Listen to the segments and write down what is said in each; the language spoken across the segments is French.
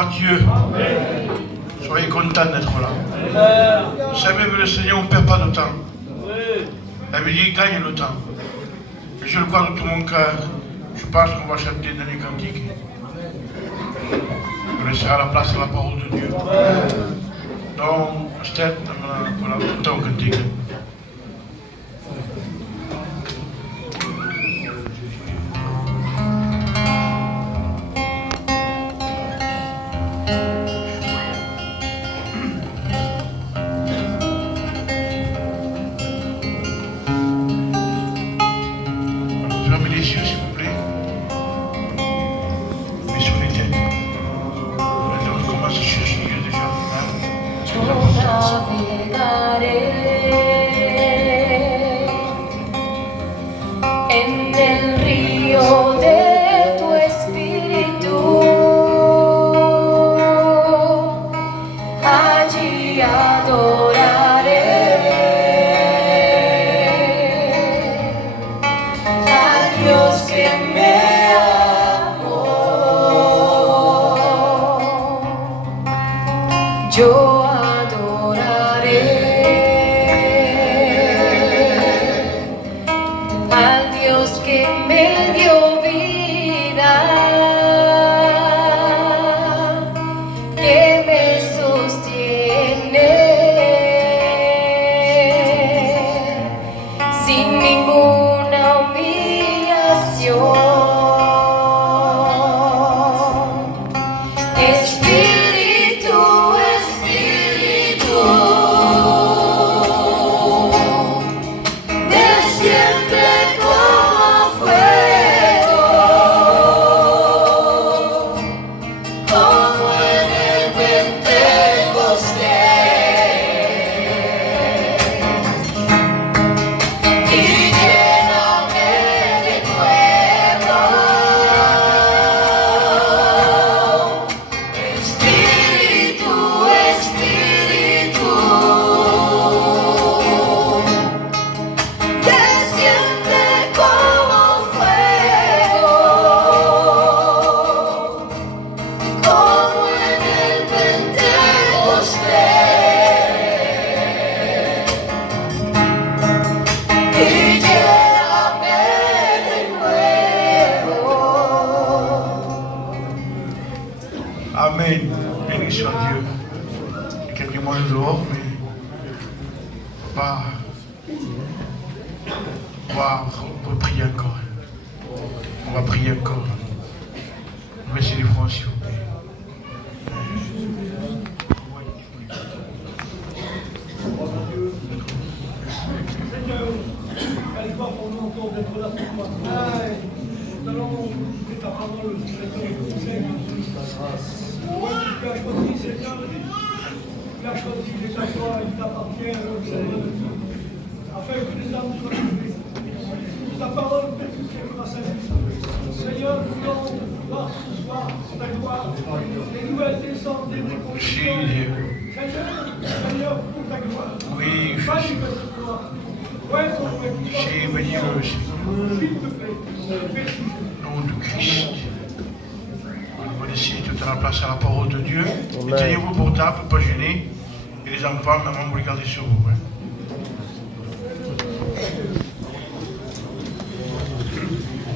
à Dieu. Soyez contents d'être là. Vous savez, le Seigneur ne perd pas de temps. La Bible gagne le temps. Et je le crois de tout mon cœur. Je pense qu'on va chanter dans les cantiques. On laissera la place à la parole de Dieu. Donc, Steph, voilà, ton cantique.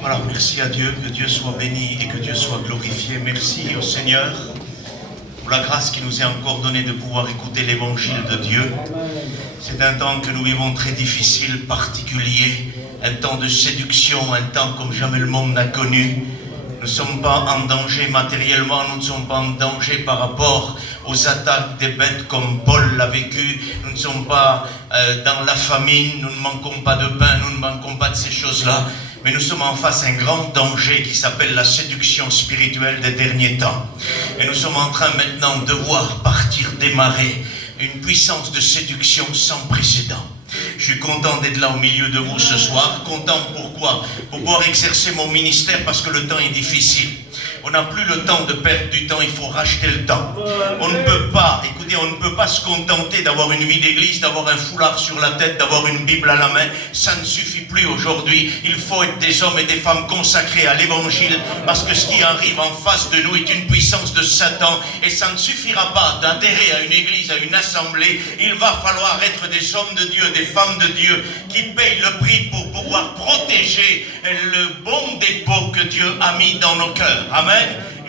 Voilà, merci à Dieu, que Dieu soit béni et que Dieu soit glorifié. Merci au Seigneur pour la grâce qui nous est encore donnée de pouvoir écouter l'évangile de Dieu. C'est un temps que nous vivons très difficile, particulier, un temps de séduction, un temps comme jamais le monde n'a connu. Nous ne sommes pas en danger matériellement, nous ne sommes pas en danger par rapport aux attaques des bêtes comme Paul l'a vécu. Nous ne sommes pas dans la famine, nous ne manquons pas de pain, nous ne manquons pas de ces choses-là. Mais nous sommes en face à un grand danger qui s'appelle la séduction spirituelle des derniers temps. Et nous sommes en train maintenant de voir partir, démarrer une puissance de séduction sans précédent. Je suis content d'être là au milieu de vous ce soir. Content pourquoi? Pour pouvoir exercer mon ministère parce que le temps est difficile. On n'a plus le temps de perdre du temps, il faut racheter le temps. On ne peut pas, écoutez, on ne peut pas se contenter d'avoir une vie d'église, d'avoir un foulard sur la tête, d'avoir une Bible à la main. Ça ne suffit plus aujourd'hui. Il faut être des hommes et des femmes consacrés à l'évangile, parce que ce qui arrive en face de nous est une puissance de Satan, et ça ne suffira pas d'adhérer à une église, à une assemblée. Il va falloir être des hommes de Dieu, des femmes de Dieu, qui payent le prix pour pouvoir protéger le bon dépôt que Dieu a mis dans nos cœurs. Amen.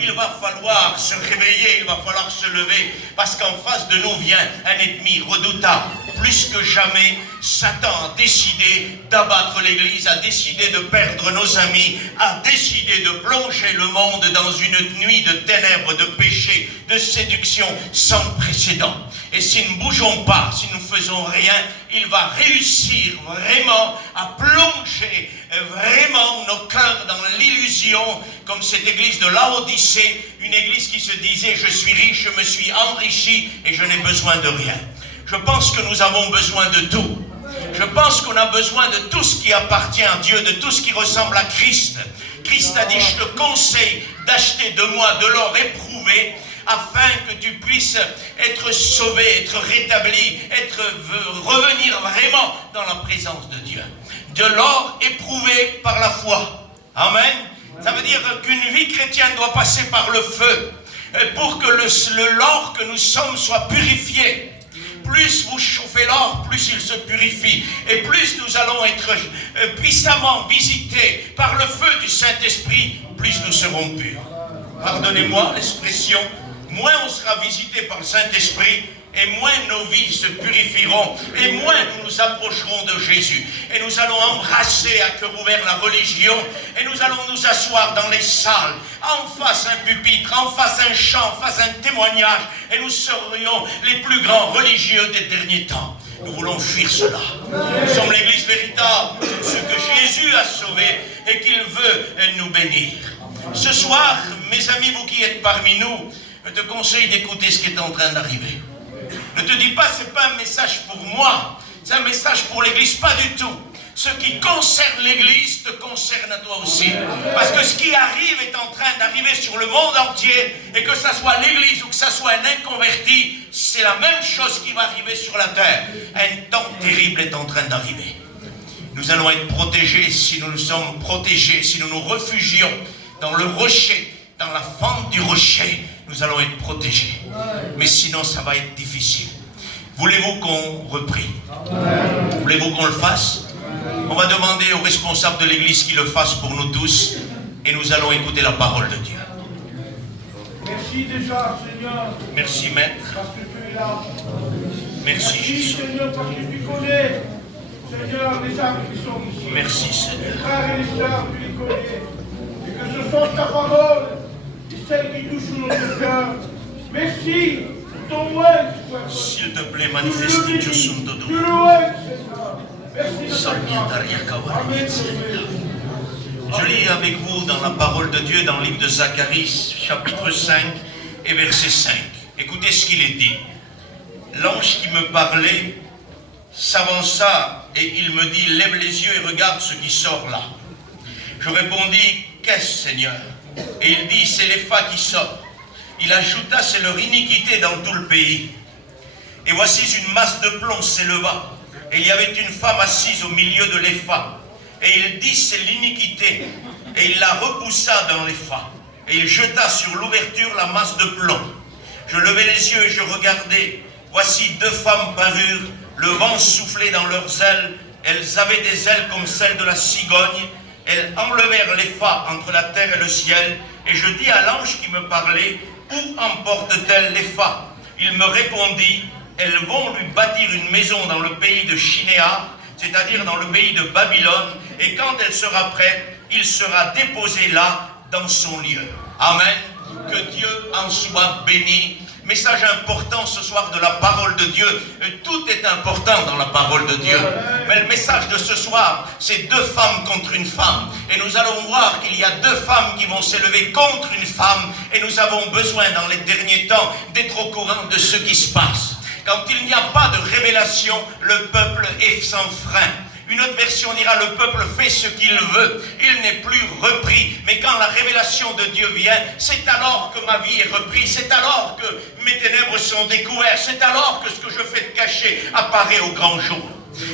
Il va falloir se réveiller, il va falloir se lever, parce qu'en face de nous vient un ennemi redoutable. Plus que jamais, Satan a décidé d'abattre l'Église, a décidé de perdre nos amis, a décidé de plonger le monde dans une nuit de ténèbres, de péché, de séduction sans précédent. Et si nous ne bougeons pas, si nous ne faisons rien, il va réussir vraiment à plonger vraiment nos cœurs dans l'illusion, comme cette église de Laodicée, une église qui se disait: je suis riche, je me suis enrichi et je n'ai besoin de rien. Je pense que nous avons besoin de tout. Je pense qu'on a besoin de tout ce qui appartient à Dieu, de tout ce qui ressemble à Christ. Christ a dit: je te conseille d'acheter de moi de l'or éprouvé, afin que tu puisses être sauvé, être rétabli, revenir vraiment dans la présence de Dieu. De l'or éprouvé par la foi. Amen. Ça veut dire qu'une vie chrétienne doit passer par le feu, pour que l'or que nous sommes soit purifié. Plus vous chauffez l'or, plus il se purifie. Et plus nous allons être puissamment visités par le feu du Saint-Esprit, plus nous serons purs. Pardonnez-moi l'expression, moins on sera visité par le Saint-Esprit, et moins nos vies se purifieront, et moins nous nous approcherons de Jésus. Et nous allons embrasser à cœur ouvert la religion, et nous allons nous asseoir dans les salles, en face un pupitre, en face un chant, en face un témoignage, et nous serions les plus grands religieux des derniers temps. Nous voulons fuir cela. Nous sommes l'église véritable, ce que Jésus a sauvé, et qu'il veut nous bénir. Ce soir, mes amis, vous qui êtes parmi nous, je te conseille d'écouter ce qui est en train d'arriver. Ne te dis pas, c'est pas un message pour moi, c'est un message pour l'église, pas du tout. Ce qui concerne l'église te concerne à toi aussi. Parce que ce qui arrive est en train d'arriver sur le monde entier, et que ça soit l'église ou que ça soit un inconverti, c'est la même chose qui va arriver sur la terre. Un temps terrible est en train d'arriver. Nous allons être protégés si nous sommes protégés, si nous nous réfugions dans le rocher, dans la fente du rocher, nous allons être protégés. Mais sinon, ça va être difficile. Voulez-vous qu'on reprie? Voulez-vous qu'on le fasse? On va demander aux responsables de l'église qu'ils le fassent pour nous tous, et nous allons écouter la parole de Dieu. Merci déjà, Seigneur. Merci, Maître. Parce que tu es là. Merci, Jésus. Seigneur, parce que tu connais, Seigneur, les âmes qui sont ici. Merci, Seigneur. Les frères et les sœurs, tu les connais. Et que ce soit ta parole, et celle qui touche notre cœur. Merci pour ton ouest. S'il te plaît, manifeste Dieu sur ton dos. Tu le ouest, Seigneur. Merci de ta grâce. Amen. Je lis avec vous dans la parole de Dieu, dans le livre de Zacharie, chapitre 5 et verset 5. Écoutez ce qu'il est dit. L'ange qui me parlait s'avança et il me dit: lève les yeux et regarde ce qui sort là. Je répondis: qu'est-ce, Seigneur? Et il dit: c'est l'épha qui sort. Il ajouta: c'est leur iniquité dans tout le pays. Et voici une masse de plomb s'éleva, et il y avait une femme assise au milieu de l'épha. Et il dit: c'est l'iniquité. Et il la repoussa dans l'épha. Et il jeta sur l'ouverture la masse de plomb. Je levai les yeux et je regardai. Voici deux femmes parurent, le vent soufflait dans leurs ailes. Elles avaient des ailes comme celles de la cigogne. Elles enlevèrent l'épha entre la terre et le ciel. Et je dis à l'ange qui me parlait: où emportent-elles l'épha? Il me répondit: elles vont lui bâtir une maison dans le pays de Shinéar, c'est-à-dire dans le pays de Babylone, et quand elle sera prête, il sera déposé là, dans son lieu. Amen. Que Dieu en soit béni. Message important ce soir de la parole de Dieu. Tout est important dans la parole de Dieu. Mais le message de ce soir, c'est deux femmes contre une femme. Et nous allons voir qu'il y a deux femmes qui vont s'élever contre une femme. Et nous avons besoin dans les derniers temps d'être au courant de ce qui se passe. Quand il n'y a pas de révélation, le peuple est sans frein. Une autre version dira, le peuple fait ce qu'il veut, il n'est plus repris. Mais quand la révélation de Dieu vient, c'est alors que ma vie est reprise, c'est alors que mes ténèbres sont découvertes, c'est alors que ce que je fais de caché apparaît au grand jour.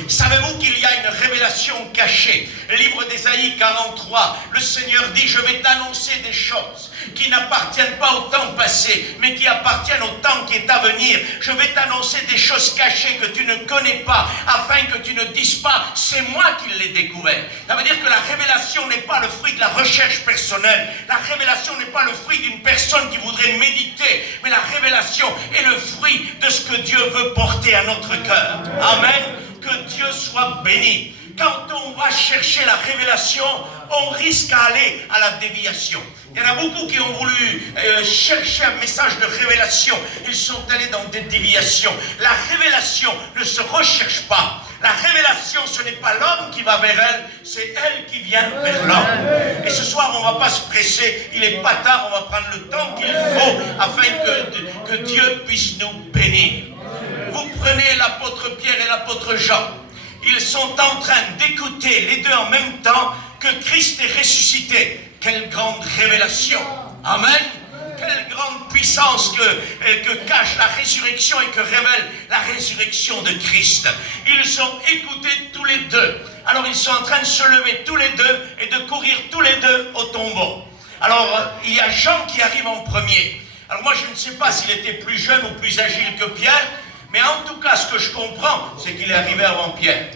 Savez-vous qu'il y a une révélation cachée? Livre d'Ésaïe 43, le Seigneur dit, je vais t'annoncer des choses qui n'appartiennent pas au temps passé, mais qui appartiennent au temps qui est à venir. Je vais t'annoncer des choses cachées que tu ne connais pas, afin que tu ne dises pas, c'est moi qui l'ai découvert. Ça veut dire que la révélation n'est pas le fruit de la recherche personnelle. La révélation n'est pas le fruit d'une personne qui voudrait méditer, mais la révélation est le fruit de ce que Dieu veut porter à notre cœur. Amen. Que Dieu soit béni. Quand on va chercher la révélation, on risque d'aller à la déviation. Il y en a beaucoup qui ont voulu chercher un message de révélation. Ils sont allés dans des déviations. La révélation ne se recherche pas. La révélation, ce n'est pas l'homme qui va vers elle, c'est elle qui vient vers l'homme. Et ce soir, on ne va pas se presser. Il n'est pas tard, on va prendre le temps qu'il faut afin que Dieu puisse nous bénir. Vous prenez l'apôtre Pierre et l'apôtre Jean. Ils sont en train d'écouter les deux en même temps que Christ est ressuscité. Quelle grande révélation. Amen. Quelle grande puissance que cache la résurrection et que révèle la résurrection de Christ. Ils ont écouté tous les deux. Alors ils sont en train de se lever tous les deux et de courir tous les deux au tombeau. Alors il y a Jean qui arrive en premier. Alors moi je ne sais pas s'il était plus jeune ou plus agile que Pierre. Mais en tout cas, ce que je comprends, c'est qu'il est arrivé avant Pierre.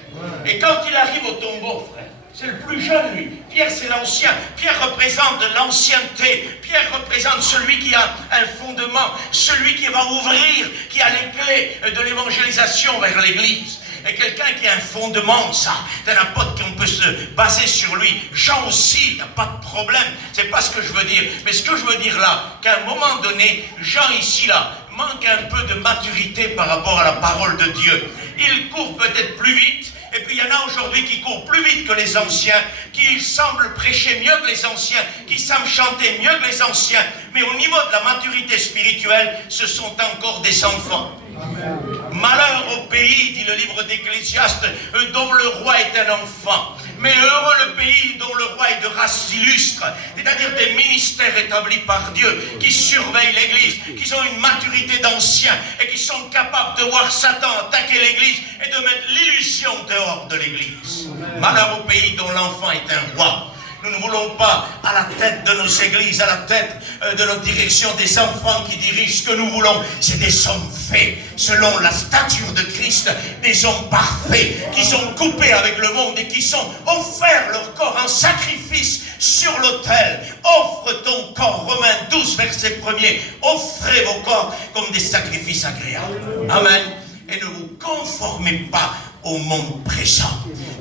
Et quand il arrive au tombeau, frère, c'est le plus jeune, lui. Pierre, c'est l'ancien. Pierre représente l'ancienneté. Pierre représente celui qui a un fondement, celui qui va ouvrir, qui a les clés de l'évangélisation vers l'Église. Et quelqu'un qui a un fondement, ça, c'est un apôtre qu'on peut se baser sur lui. Jean aussi, il n'y a pas de problème. C'est pas ce que je veux dire. Mais ce que je veux dire là, qu'à un moment donné, Jean ici, là, manque un peu de maturité par rapport à la parole de Dieu. Il court peut-être plus vite, et puis il y en a aujourd'hui qui courent plus vite que les anciens, qui semblent prêcher mieux que les anciens, qui savent chanter mieux que les anciens, mais au niveau de la maturité spirituelle, ce sont encore des enfants. Amen. Malheur au pays, dit le livre d'Ecclésiaste, dont le roi est un enfant. Mais heureux le pays dont le roi est de race illustre, c'est-à-dire des ministères établis par Dieu, qui surveillent l'Église, qui ont une maturité d'anciens et qui sont capables de voir Satan attaquer l'Église et de mettre l'illusion dehors de l'Église. Malheur au pays dont l'enfant est un roi. Nous ne voulons pas à la tête de nos églises, à la tête de notre direction, des enfants qui dirigent. Ce que nous voulons, c'est des hommes faits, selon la stature de Christ, des hommes parfaits, qui sont coupés avec le monde et qui sont offerts leur corps en sacrifice sur l'autel. Offre ton corps, Romains 12, verset 1er. Offrez vos corps comme des sacrifices agréables. Amen. Et ne vous conformez pas au monde présent.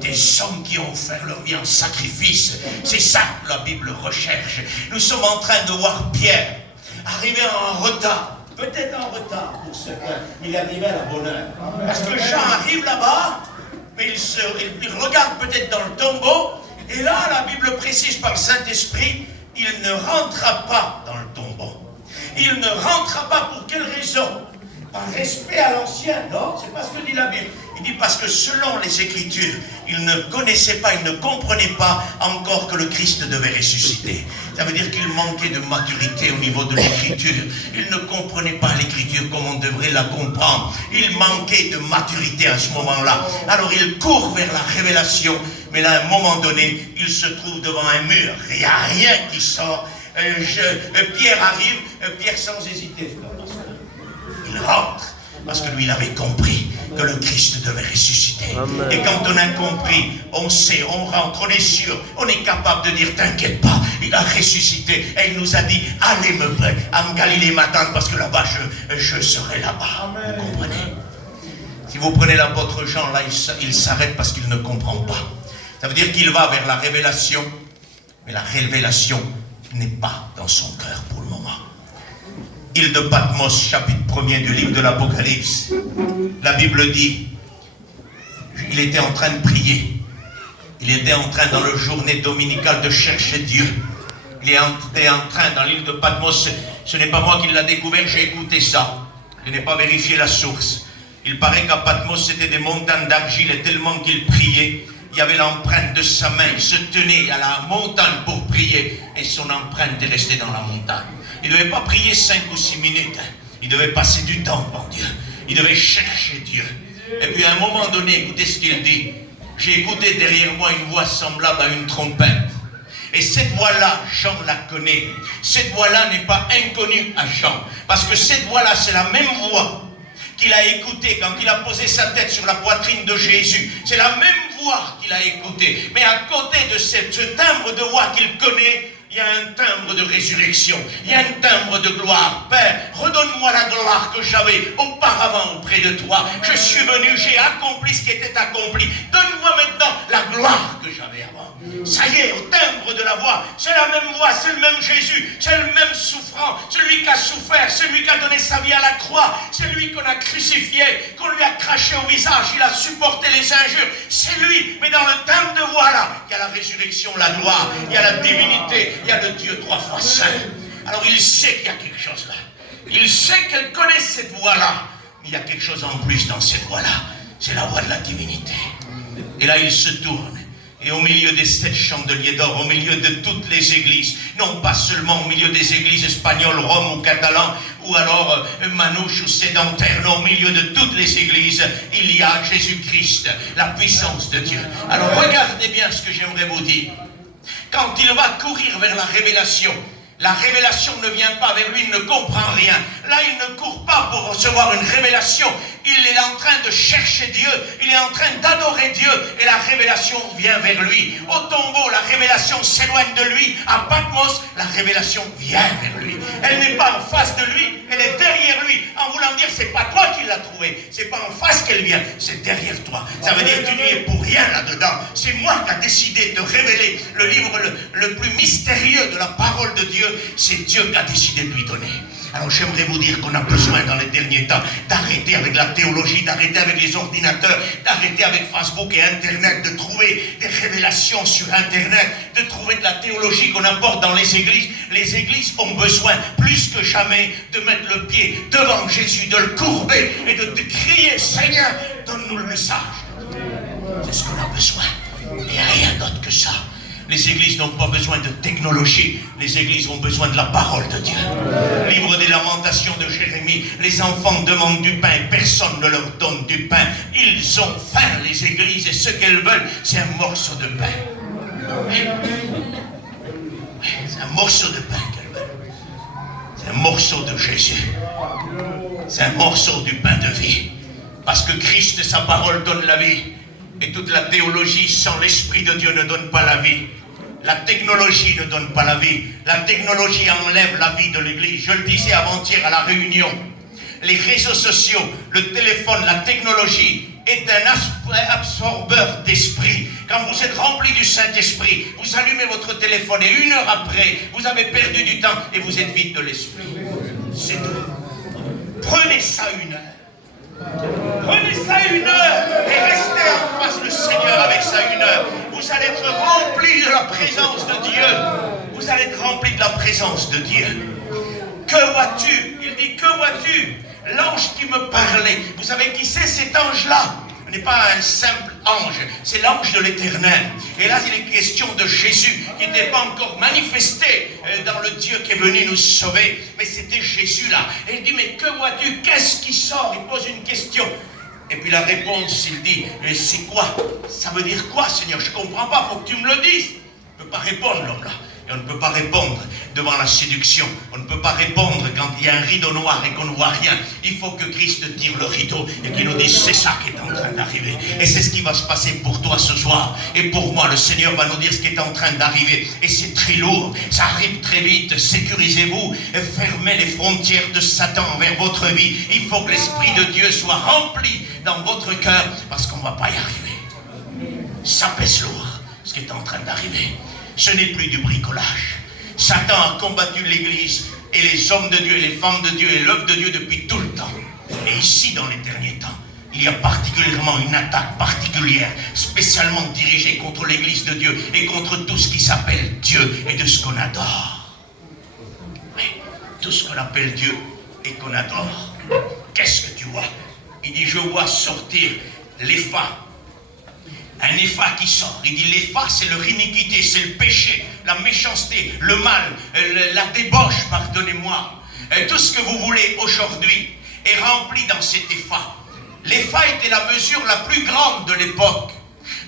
Des hommes qui ont offert leur vie en sacrifice. C'est ça que la Bible recherche. Nous sommes en train de voir Pierre arriver en retard. Peut-être en retard pour certains. Il est arrivé à la bonne heure. Parce que Jean arrive là-bas, mais il regarde peut-être dans le tombeau. Et là, la Bible précise par le Saint-Esprit, il ne rentrera pas dans le tombeau. Il ne rentrera pas pour quelle raison? Par respect à l'ancien, non? C'est pas ce que dit la Bible. Il dit parce que selon les Écritures, il ne connaissait pas, il ne comprenait pas encore que le Christ devait ressusciter. Ça veut dire qu'il manquait de maturité au niveau de l'Écriture. Il ne comprenait pas l'Écriture comme on devrait la comprendre. Il manquait de maturité à ce moment-là. Alors il court vers la révélation, mais là, à un moment donné, il se trouve devant un mur. Il n'y a rien qui sort. Pierre arrive, Pierre sans hésiter. Il rentre, parce que lui, il avait compris que le Christ devait ressusciter. Amen. Et quand on a compris, on sait, on rentre, on est sûr, on est capable de dire, t'inquiète pas, il a ressuscité. Et il nous a dit, allez me en Galilée m'attendre, parce que là-bas, je serai là-bas. Vous comprenez? Si vous prenez l'apôtre Jean, là, il s'arrête parce qu'il ne comprend pas. Ça veut dire qu'il va vers la révélation, mais la révélation n'est pas dans son cœur pour le moment. Île de Patmos, chapitre 1er du livre de l'Apocalypse. La Bible dit, il était en train de prier. Il était en train, dans le journée dominicale, de chercher Dieu. Il était en train, dans l'île de Patmos, ce n'est pas moi qui l'ai découvert, j'ai écouté ça. Je n'ai pas vérifié la source. Il paraît qu'à Patmos, c'était des montagnes d'argile, et tellement qu'il priait, il y avait l'empreinte de sa main, il se tenait à la montagne pour prier, et son empreinte est restée dans la montagne. Il ne devait pas prier 5 ou 6 minutes, il devait passer du temps en Dieu, il devait chercher Dieu. Et puis à un moment donné, écoutez ce qu'il dit, j'ai écouté derrière moi une voix semblable à une trompette. Et cette voix-là, Jean la connaît. Cette voix-là n'est pas inconnue à Jean. Parce que cette voix-là, c'est la même voix qu'il a écoutée quand il a posé sa tête sur la poitrine de Jésus. C'est la même voix qu'il a écoutée. Mais à côté de ce timbre de voix qu'il connaît, il y a un timbre de résurrection. Il y a un timbre de gloire. Père, redonne-moi la gloire que j'avais auparavant auprès de toi. Je suis venu, j'ai accompli ce qui était accompli. Donne-moi maintenant la gloire que j'avais avant. Ça y est, au timbre de la voix, c'est la même voix, c'est le même Jésus, c'est le même souffrant, celui qui a souffert, celui qui a donné sa vie à la croix, celui qu'on a crucifié, qu'on lui a craché au visage, il a supporté les injures, c'est lui. Mais dans le timbre de voix là, il y a la résurrection, la gloire, il y a la divinité, il y a le Dieu 3 fois saint. Alors il sait qu'il y a quelque chose là. Il sait qu'elle connaît cette voix-là. Mais il y a quelque chose en plus dans cette voix-là. C'est la voix de la divinité. Et là il se tourne. Et au milieu des 7 chandeliers d'or, au milieu de toutes les églises, non pas seulement au milieu des églises espagnoles, Rome ou catalans, ou alors manouches ou sédentaires, non, au milieu de toutes les églises, il y a Jésus-Christ, la puissance de Dieu. Alors regardez bien ce que j'aimerais vous dire. Quand il va courir vers la révélation ne vient pas vers lui, il ne comprend rien. Là, il ne court pas pour recevoir une révélation. Il est en train de chercher Dieu, il est en train d'adorer Dieu, et la révélation vient vers lui. Au tombeau, la révélation s'éloigne de lui. À Patmos, la révélation vient vers lui. Elle n'est pas en face de lui, elle est derrière lui. En voulant dire, c'est pas toi qui l'as trouvée, c'est pas en face qu'elle vient, c'est derrière toi. Ça veut dire que tu n'y es pour rien là-dedans. C'est moi qui ai décidé de révéler le livre le plus mystérieux de la parole de Dieu. C'est Dieu qui a décidé de lui donner. Alors j'aimerais vous dire qu'on a besoin dans les derniers temps d'arrêter avec la théologie, d'arrêter avec les ordinateurs, d'arrêter avec Facebook et Internet, de trouver des révélations sur Internet, de trouver de la théologie qu'on apporte dans les églises. Les églises ont besoin plus que jamais de mettre le pied devant Jésus, de le courber et de crier, Seigneur, donne-nous le message. C'est ce qu'on a besoin. Il n'y a rien d'autre que ça. Les églises n'ont pas besoin de technologie, les églises ont besoin de la parole de Dieu. Livre des Lamentations de Jérémie, les enfants demandent du pain, personne ne leur donne du pain. Ils ont faim, les églises, et ce qu'elles veulent, c'est un morceau de pain. Oui, c'est un morceau de pain qu'elles veulent. C'est un morceau de Jésus. C'est un morceau du pain de vie. Parce que Christ et sa parole donnent la vie. Et toute la théologie sans l'Esprit de Dieu ne donne pas la vie. La technologie ne donne pas la vie. La technologie enlève la vie de l'Église. Je le disais avant-hier à la réunion. Les réseaux sociaux, le téléphone, la technologie est un absorbeur d'esprit. Quand vous êtes rempli du Saint-Esprit, vous allumez votre téléphone et 1 heure après, vous avez perdu du temps et vous êtes vide de l'Esprit. C'est tout. Prenez ça 1 heure. Prenez ça 1 heure et restez en face du Seigneur avec ça 1 heure. Vous allez être rempli de la présence de Dieu. Vous allez être rempli de la présence de Dieu. Que vois-tu? Il dit, que vois-tu? L'ange qui me parlait. Vous savez qui c'est cet ange-là? Ce n'est pas un simple ange, c'est l'ange de l'Éternel. Et là, il est question de Jésus qui n'était pas encore manifesté dans le Dieu qui est venu nous sauver. Mais c'était Jésus là. Et il dit, mais que vois-tu? Qu'est-ce qui sort? Il pose une question. Et puis la réponse, il dit, c'est quoi? Ça veut dire quoi, Seigneur? Je ne comprends pas, il faut que tu me le dises. Il ne peut pas répondre, l'homme là. Et on ne peut pas répondre devant la séduction. On ne peut pas répondre quand il y a un rideau noir et qu'on ne voit rien. Il faut que Christ tire le rideau et qu'il nous dise c'est ça qui est en train d'arriver. Et c'est ce qui va se passer pour toi ce soir. Et pour moi, le Seigneur va nous dire ce qui est en train d'arriver. Et c'est très lourd. Ça arrive très vite. Sécurisez-vous. Fermez les frontières de Satan envers votre vie. Il faut que l'Esprit de Dieu soit rempli dans votre cœur parce qu'on ne va pas y arriver. Ça pèse lourd ce qui est en train d'arriver. Ce n'est plus du bricolage. Satan a combattu l'Église et les hommes de Dieu et les femmes de Dieu et l'œuvre de Dieu depuis tout le temps. Et ici, dans les derniers temps, il y a particulièrement une attaque particulière, spécialement dirigée contre l'Église de Dieu et contre tout ce qui s'appelle Dieu et de ce qu'on adore. Oui, tout ce qu'on appelle Dieu et qu'on adore. Qu'est-ce que tu vois? Il dit, je vois sortir l'épha Un épha qui sort. Il dit l'épha, c'est leur iniquité, c'est le péché, la méchanceté, le mal, la débauche, pardonnez-moi. Tout ce que vous voulez aujourd'hui est rempli dans cet épha. L'épha était la mesure la plus grande de l'époque.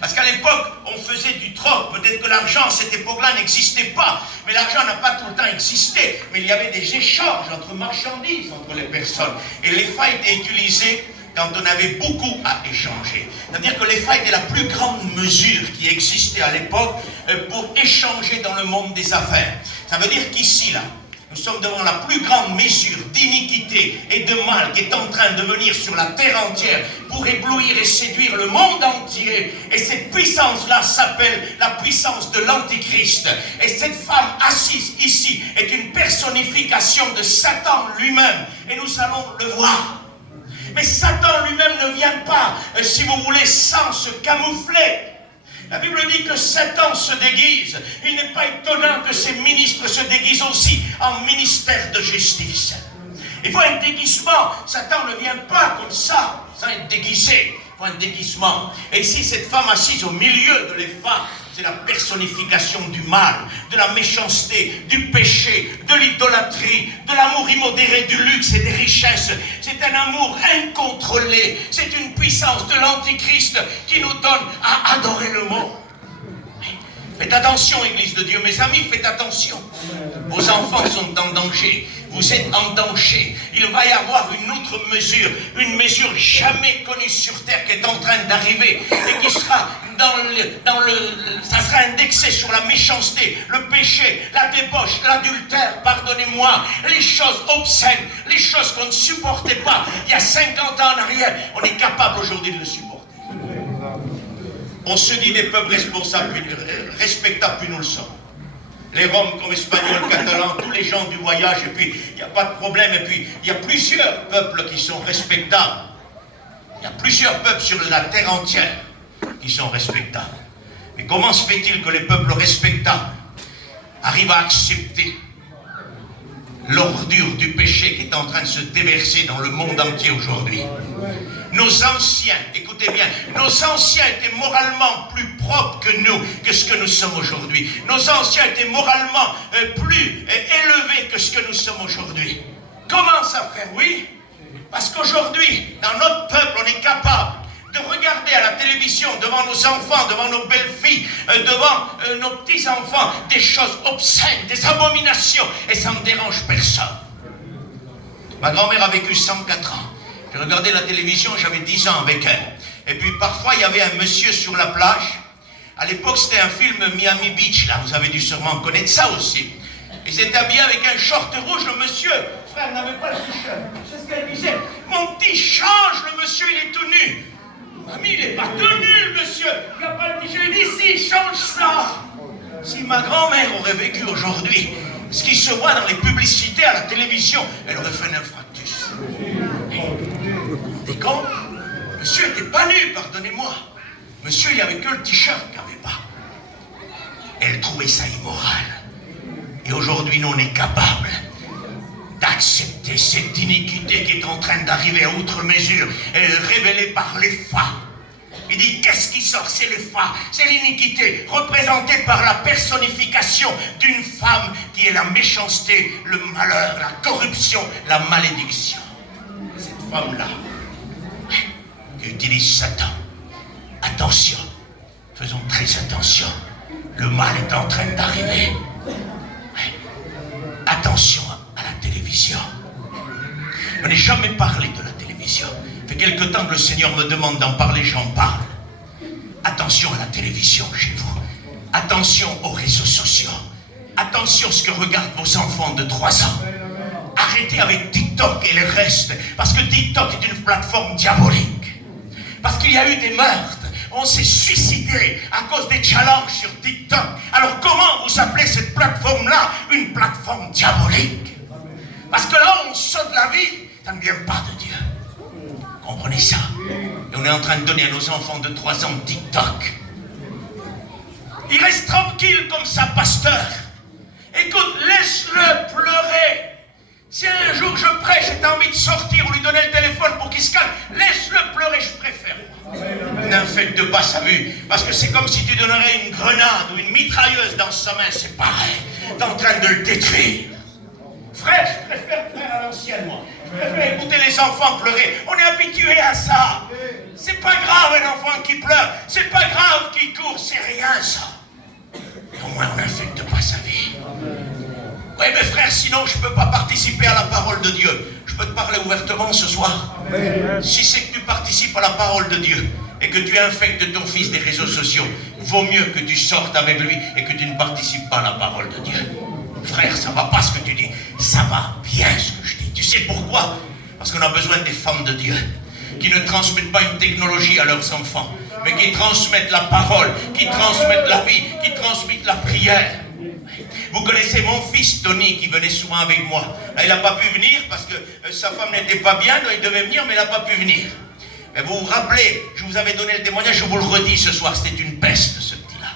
Parce qu'à l'époque, on faisait du troc. Peut-être que l'argent à cette époque-là n'existait pas. Mais l'argent n'a pas tout le temps existé. Mais il y avait des échanges entre marchandises, entre les personnes. Et l'épha était utilisé quand on avait beaucoup à échanger. C'est-à-dire que l'épha était la plus grande mesure qui existait à l'époque pour échanger dans le monde des affaires. Ça veut dire qu'ici, là, nous sommes devant la plus grande mesure d'iniquité et de mal qui est en train de venir sur la terre entière pour éblouir et séduire le monde entier. Et cette puissance-là s'appelle la puissance de l'Antichrist. Et cette femme assise ici est une personnification de Satan lui-même. Et nous allons le voir. Mais Satan lui-même ne vient pas, si vous voulez, sans se camoufler. La Bible dit que Satan se déguise. Il n'est pas étonnant que ses ministres se déguisent aussi en ministère de justice. Il faut un déguisement. Satan ne vient pas comme ça, sans être déguisé. Il faut un déguisement. Et ici, cette femme assise au milieu de l'épha, c'est la personnification du mal, de la méchanceté, du péché, de l'idolâtrie, de l'amour immodéré, du luxe et des richesses. C'est un amour incontrôlé. C'est une puissance de l'Antichrist qui nous donne à adorer le monde. Faites attention, Église de Dieu, mes amis, faites attention. Vos enfants sont en danger. Vous êtes en danger. Il va y avoir une autre mesure, une mesure jamais connue sur terre qui est en train d'arriver et qui sera ça sera indexé sur la méchanceté, le péché, la débauche, l'adultère, pardonnez-moi, les choses obscènes, les choses qu'on ne supportait pas il y a 50 ans en arrière. On est capable aujourd'hui de le supporter. On se dit des peuples respectables, puis nous le sommes. Les Roms comme Espagnols, Catalans, tous les gens du voyage, et puis il n'y a pas de problème, et puis il y a plusieurs peuples qui sont respectables. Il y a plusieurs peuples sur la terre entière qui sont respectables. Mais comment se fait-il que les peuples respectables arrivent à accepter l'ordure du péché qui est en train de se déverser dans le monde entier aujourd'hui? Nos anciens, écoutez bien, nos anciens étaient moralement plus propres que nous, que ce que nous sommes aujourd'hui. Nos anciens étaient moralement plus élevés que ce que nous sommes aujourd'hui. Comment ça, frère? Oui, parce qu'aujourd'hui, dans notre peuple, on est capable de regarder à la télévision, devant nos enfants, devant nos belles-filles, devant nos petits-enfants, des choses obscènes, des abominations, et ça ne dérange personne. Ma grand-mère a vécu 104 ans. J'ai regardé la télévision, j'avais 10 ans avec elle. Et puis parfois, il y avait un monsieur sur la plage. À l'époque, c'était un film Miami Beach, là, vous avez dû sûrement connaître ça aussi. Ils étaient habillés avec un short rouge, le monsieur, frère, n'avait pas le t-shirt. C'est ce qu'elle disait. Mon petit change, le monsieur, il est tout nu. Mamie, il n'est pas tout nu, le monsieur. Il n'a pas le t-shirt. Il dit, si, change ça. Si ma grand-mère aurait vécu aujourd'hui, ce qui se voit dans les publicités à la télévision, elle aurait fait un infarctus. Et quand monsieur n'était pas nu, pardonnez-moi. Monsieur, il n'y avait que le t-shirt qu'il n'y avait pas. Elle trouvait ça immoral. Et aujourd'hui, nous, on est capables d'accepter cette iniquité qui est en train d'arriver à outre mesure, révélée par l'épha. Il dit, qu'est-ce qui sort? C'est l'épha, c'est l'iniquité, représentée par la personnification d'une femme qui est la méchanceté, le malheur, la corruption, la malédiction. Cette femme-là, qui utilise Satan. Attention, faisons très attention. Le mal est en train d'arriver. Attention à la télévision. Je n'ai jamais parlé de la télévision. Ça fait quelque temps que le Seigneur me demande d'en parler, j'en parle. Attention à la télévision chez vous. Attention aux réseaux sociaux. Attention à ce que regardent vos enfants de 3 ans. Arrêtez avec TikTok et le reste, parce que TikTok est une plateforme diabolique. Parce qu'il y a eu des meurtres. On s'est suicidé à cause des challenges sur TikTok. Alors comment vous appelez cette plateforme-là une plateforme diabolique? Parce que là, on saute la vie, ça ne vient pas de Dieu. Comprenez ça? Et on est en train de donner à nos enfants de 3 ans TikTok. Il reste tranquille comme ça, pasteur. Écoute, laisse-le pleurer. Si un jour je prêche et tu as envie de sortir ou lui donner le téléphone pour qu'il se calme, laisse-le pleurer, je préfère. N'infecte pas sa vue, parce que c'est comme si tu donnerais une grenade ou une mitrailleuse dans sa main, c'est pareil. Tu es en train de le détruire. Frère, je préfère faire à l'ancienne, moi. Je préfère écouter les enfants pleurer. On est habitué à ça. C'est pas grave un enfant qui pleure. C'est pas grave qu'il court. C'est rien, ça. Et au moins, on n'infecte pas sa vie. Oui, mais frère, sinon, je ne peux pas participer à la parole de Dieu. Je peux te parler ouvertement ce soir. Si c'est que tu participes à la parole de Dieu et que tu infectes ton fils des réseaux sociaux, vaut mieux que tu sortes avec lui et que tu ne participes pas à la parole de Dieu. Frère, ça va pas ce que tu dis. Ça va bien ce que je dis. Tu sais pourquoi? Parce qu'on a besoin des femmes de Dieu qui ne transmettent pas une technologie à leurs enfants, mais qui transmettent la parole, qui transmettent la vie, qui transmettent la prière. Vous connaissez mon fils Tony qui venait souvent avec moi. Là, il n'a pas pu venir parce que sa femme n'était pas bien, donc il devait venir, mais il n'a pas pu venir. Mais vous vous rappelez, je vous avais donné le témoignage, je vous le redis ce soir, c'était une peste ce petit-là.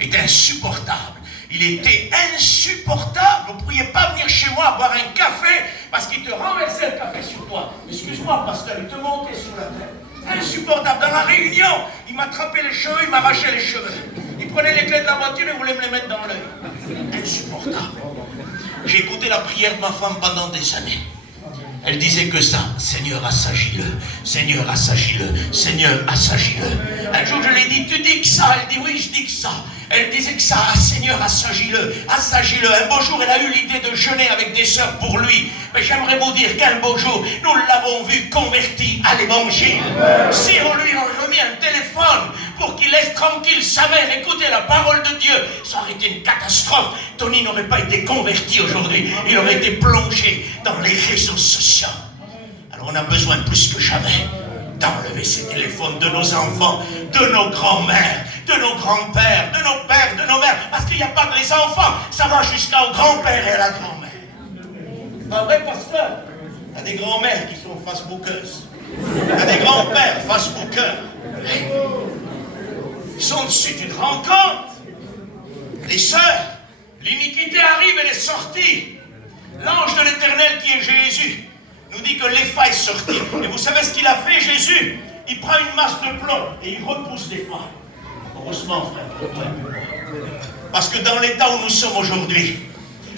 Il était insupportable. Il était insupportable. Vous ne pourriez pas venir chez moi boire un café parce qu'il te renversait le café sur toi. Excuse-moi, pasteur, il te montait sur la tête. Insupportable. Dans la réunion, il m'attrapait les cheveux, il m'arrachait les cheveux. Il prenait les clés de la voiture et voulait me les mettre dans l'œil. Insupportable. J'ai écouté la prière de ma femme pendant des années. Elle disait que ça, Seigneur, assagis-le, Seigneur, assagis-le, Seigneur, assagis-le. Un jour, je lui ai dit, tu dis que ça? Elle dit, oui, je dis que ça. Elle disait que ça, ah, Seigneur, assagis-le, assagis-le. Un beau jour, elle a eu l'idée de jeûner avec des sœurs pour lui. Mais j'aimerais vous dire qu'un beau jour, nous l'avons vu converti à l'évangile. Si on lui a remis un téléphone pour qu'il laisse tranquille sa mère écouter la parole de Dieu, ça aurait été une catastrophe. Tony n'aurait pas été converti aujourd'hui. Il aurait été plongé dans les réseaux sociaux. Alors on a besoin plus que jamais d'enlever ces téléphones de nos enfants, de nos grands-mères, de nos grands-pères, de nos pères, de nos mères, parce qu'il n'y a pas que les enfants, ça va jusqu'au grand-père et à la grand-mère. Pas vrai, pasteur? Il y a des grands-mères qui sont facebookeuses. Il y a des grands-pères facebookeurs. Ils sont dessus, tu te rends compte? Les sœurs, l'iniquité arrive, elle est sortie. L'ange de l'Éternel qui est Jésus nous dit que l'épha est sorti. Et vous savez ce qu'il a fait, Jésus? Il prend une masse de plomb et il repousse l'épha. Heureusement, frère. Parce que dans l'état où nous sommes aujourd'hui,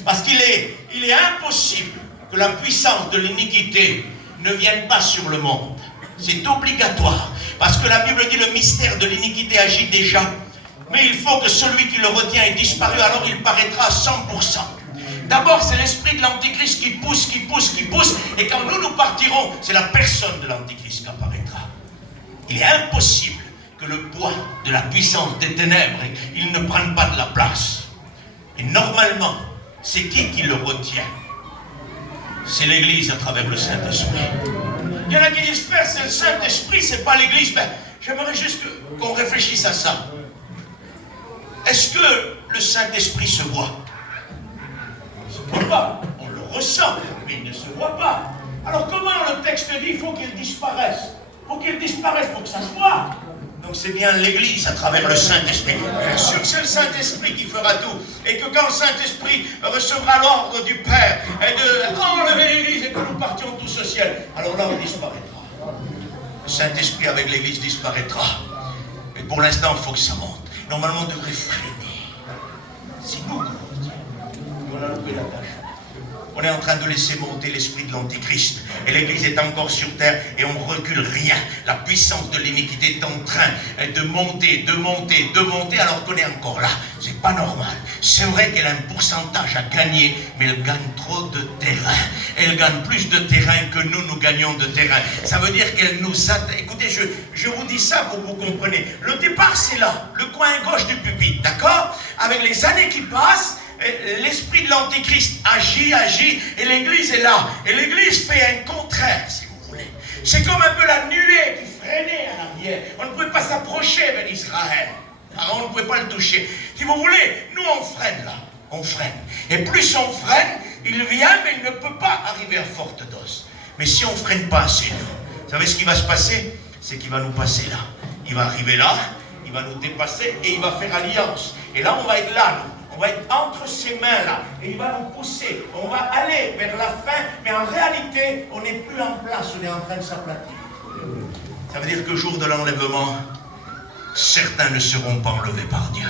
parce qu'il est impossible que la puissance de l'iniquité ne vienne pas sur le monde. C'est obligatoire. Parce que la Bible dit le mystère de l'iniquité agit déjà. Mais il faut que celui qui le retient ait disparu, alors il paraîtra à 100%. D'abord, c'est l'esprit de l'Antichrist qui pousse, qui pousse, qui pousse. Et quand nous partirons, c'est la personne de l'Antichrist qui apparaîtra. Il est impossible que le poids de la puissance des ténèbres, il ne prenne pas de la place. Et normalement, c'est qui le retient? C'est l'Église à travers le Saint-Esprit. Il y en a qui disent, frère, c'est le Saint-Esprit, c'est pas l'Église. Ben, j'aimerais juste qu'on réfléchisse à ça. Est-ce que le Saint-Esprit se voit? On ne se voit pas. On le ressent, mais il ne se voit pas. Alors comment le texte dit il faut qu'il disparaisse? Pour qu'il disparaisse, il faut que ça se voit. Donc c'est bien l'Église à travers le Saint-Esprit. Bien sûr que c'est le Saint-Esprit qui fera tout. Et que quand le Saint-Esprit recevra l'ordre du Père et de enlever l'Église et que nous partions tous au ciel, alors là on disparaîtra. Le Saint-Esprit avec l'Église disparaîtra. Mais pour l'instant, il faut que ça monte. Normalement, on devrait freiner. C'est nous qui on a loupé la tâche. On est en train de laisser monter l'esprit de l'Antichrist. Et l'Église est encore sur terre et on ne recule rien. La puissance de l'iniquité est en train de monter, de monter, de monter alors qu'on est encore là. C'est pas normal. C'est vrai qu'elle a un pourcentage à gagner, mais elle gagne trop de terrain. Elle gagne plus de terrain que nous gagnons de terrain. Ça veut dire qu'elle nous a... Écoutez, je vous dis ça pour que vous compreniez. Le départ, c'est là, le coin gauche du pupitre, d'accord? Avec les années qui passent, l'esprit de l'Antichrist agit, et l'Église est là. Et l'Église fait un contraire, si vous voulez. C'est comme un peu la nuée qui freinait à l'arrière. On ne pouvait pas s'approcher vers Israël. Alors on ne pouvait pas le toucher. Si vous voulez, nous on freine là. On freine. Et plus on freine, il vient, mais il ne peut pas arriver à forte dose. Mais si on ne freine pas assez, nous, vous savez ce qui va se passer? C'est qu'il va nous passer là. Il va arriver là, il va nous dépasser et il va faire alliance. Et là, on va être là, nous. On va être entre ses mains là, et il va nous pousser. On va aller vers la fin, mais en réalité, on n'est plus en place, on est en train de s'aplatir. Ça veut dire que jour de l'enlèvement, certains ne seront pas enlevés par Dieu.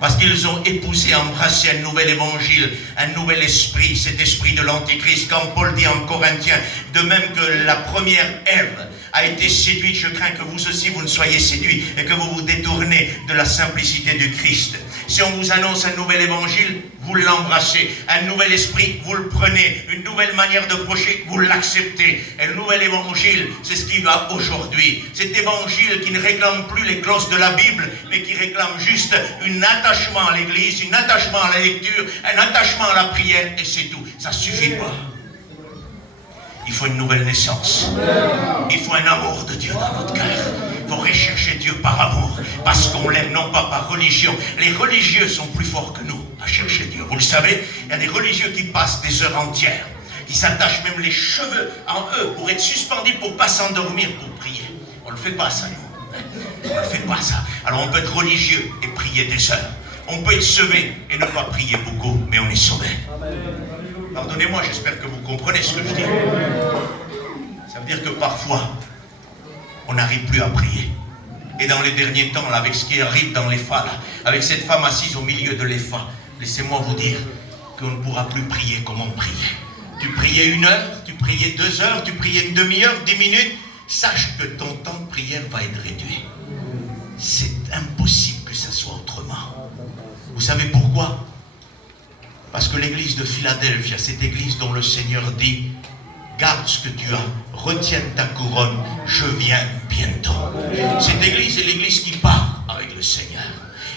Parce qu'ils ont épousé, embrassé un nouvel évangile, un nouvel esprit, cet esprit de l'Antéchrist. Quand Paul dit en Corinthiens, de même que la première Ève a été séduite, je crains que vous aussi vous ne soyez séduits et que vous vous détournez de la simplicité du Christ. Si on vous annonce un nouvel évangile, vous l'embrassez. Un nouvel esprit, vous le prenez. Une nouvelle manière de prêcher, vous l'acceptez. Et le nouvel évangile, c'est ce qui va aujourd'hui. Cet évangile qui ne réclame plus les clauses de la Bible, mais qui réclame juste un attachement à l'église, un attachement à la lecture, un attachement à la prière, et c'est tout. Ça ne suffit pas. Il faut une nouvelle naissance. Il faut un amour de Dieu dans notre cœur. Il faut rechercher Dieu par amour, parce qu'on l'aime, non pas par religion. Les religieux sont plus forts que nous à chercher Dieu. Vous le savez, il y a des religieux qui passent des heures entières, qui s'attachent même les cheveux en eux pour être suspendus, pour ne pas s'endormir, pour prier. On ne le fait pas ça, nous. On ne le fait pas ça. Alors on peut être religieux et prier des heures. On peut être sauvé et ne pas prier beaucoup, mais on est sauvé. Pardonnez-moi, j'espère que vous comprenez ce que je dis. Ça veut dire que parfois, on n'arrive plus à prier. Et dans les derniers temps, là, avec ce qui arrive dans l'EFA, là, avec cette femme assise au milieu de l'EFA, laissez-moi vous dire qu'on ne pourra plus prier comme on priait. Tu priais 1 heure, tu priais 2 heures, tu priais une demi-heure, 10 minutes. Sache que ton temps de prière va être réduit. C'est impossible que ça soit autrement. Vous savez pourquoi? Parce que l'église de Philadelphie, cette église dont le Seigneur dit, garde ce que tu as, retiens ta couronne, je viens bientôt. Cette église est l'église qui part avec le Seigneur.